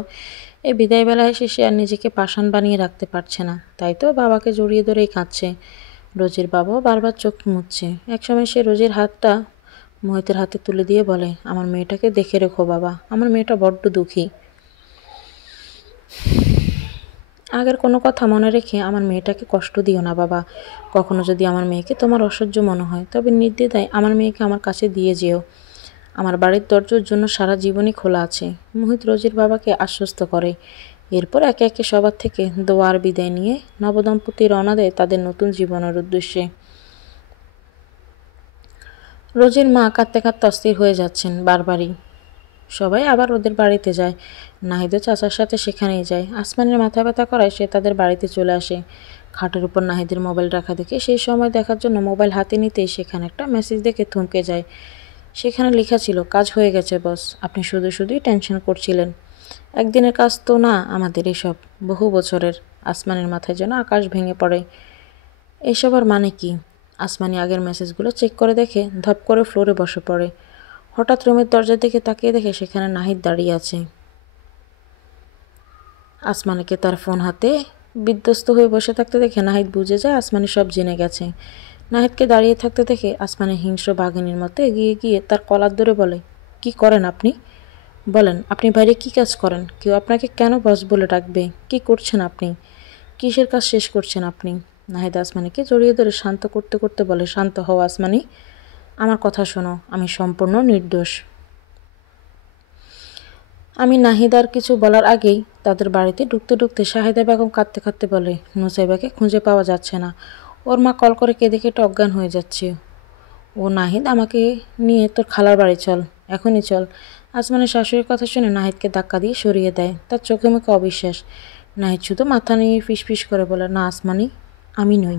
এই বিদায়বেলায় এসে সে আর নিজেকে পাষাণ বানিয়ে রাখতে পারছে না। তাই তো বাবাকে জড়িয়ে ধরেই কাঁদছে। রোজির বাবাও বারবার চোখ মুছছে। একসময় সে রোজির হাতটা মোহিতের হাতে তুলে দিয়ে বলে, আমার মেয়েটাকে দেখে রেখো বাবা, আমার মেয়েটা বড্ড দুঃখী। আগের কোনো কথা মনে রেখে আমার মেয়েটাকে কষ্ট দিও না বাবা। কখনো যদি আমার মেয়েকে তোমার অসহ্য মনে হয়, তবে নির্দ্বিধায় আমার মেয়েকে আমার কাছে দিয়ে যেও। আমার বাড়ির দরজার জন্য সারা জীবনই খোলা আছে। মোহিত রোজির বাবাকে আশ্বস্ত করে। এরপর একে একে সবার থেকে দোয়ার বিদায় নিয়ে নবদম্পতি রওনা দেয় তাদের নতুন জীবনের উদ্দেশ্যে। রোজির মা কাঁদতে কাঁদতে অস্থির হয়ে যাচ্ছেন বারবারই। সবাই আবার ওদের বাড়িতে যায়। নাহিদও চাচার সাথে সেখানেই যায়। আসমানের মাথা ব্যথা করায় সে তাদের বাড়িতে চলে আসে। খাটের উপর নাহিদের মোবাইল রাখা দেখে সেই সময় দেখার জন্য মোবাইল হাতে নিতেই সেখানে একটা মেসেজ দেখে থমকে যায়। সেখানে লেখা ছিল, কাজ হয়ে গেছে বস, আপনি শুধু শুধুই টেনশন করছিলেন। একদিনের কাজ তো না আমাদের এসব, বহু বছরের। আসমানের মাথায় যেন আকাশ ভেঙে পড়ে। এসব আর মানে কি? আসমানি আগের মেসেজগুলো চেক করে দেখে ধপ করে ফ্লোরে বসে পড়ে। হঠাৎ রুমের দরজার দিকে তাকিয়ে দেখে সেখানে নাহিদ দাঁড়িয়ে আছে। আসমানিকে তার ফোন হাতে বিধ্বস্ত হয়ে বসে থাকতে দেখে নাহিদ বুঝে যায় আসমানি সব জেনে গেছে। নাহিদকে দাঁড়িয়ে থাকতে দেখে আসমানি হিংস্র বাঘিনীর মতো এগিয়ে গিয়ে তার কলার ধরে বলে, কি করেন আপনি? বলেন, আপনি বাইরে কি কাজ করেন? কেউ আপনাকে কেন বস বলে ডাকবে? কি করছেন আপনি? কিসের কাজ শেষ করছেন আপনি? নাহিদ আসমানিকে জড়িয়ে ধরে শান্ত করতে করতে বলে, শান্ত হও আসমানি, আমার কথা শোনো, আমি সম্পূর্ণ নির্দোষ। আমি নাহিদ আর কিছু বলার আগেই তাদের বাড়িতে ঢুকতে ঢুকতে শাহেদা বেগম কাঁদতে কাঁদতে বলে, নুসাইবাকে খুঁজে পাওয়া যাচ্ছে না। ওর মা কল করে কেঁদে কেটে অজ্ঞান হয়ে যাচ্ছে। ও নাহিদ, আমাকে নিয়ে তোর খালার বাড়ি চল, এখনই চল। আসমানের শাশুড়ির কথা শুনে নাহিদকে ধাক্কা দিয়ে সরিয়ে দেয়। তার চোখে মুখে অবিশ্বাস। নাহিদ শুধু মাথা নিয়ে ফিসফিস করে বলে, না আসমানি, আমি নই।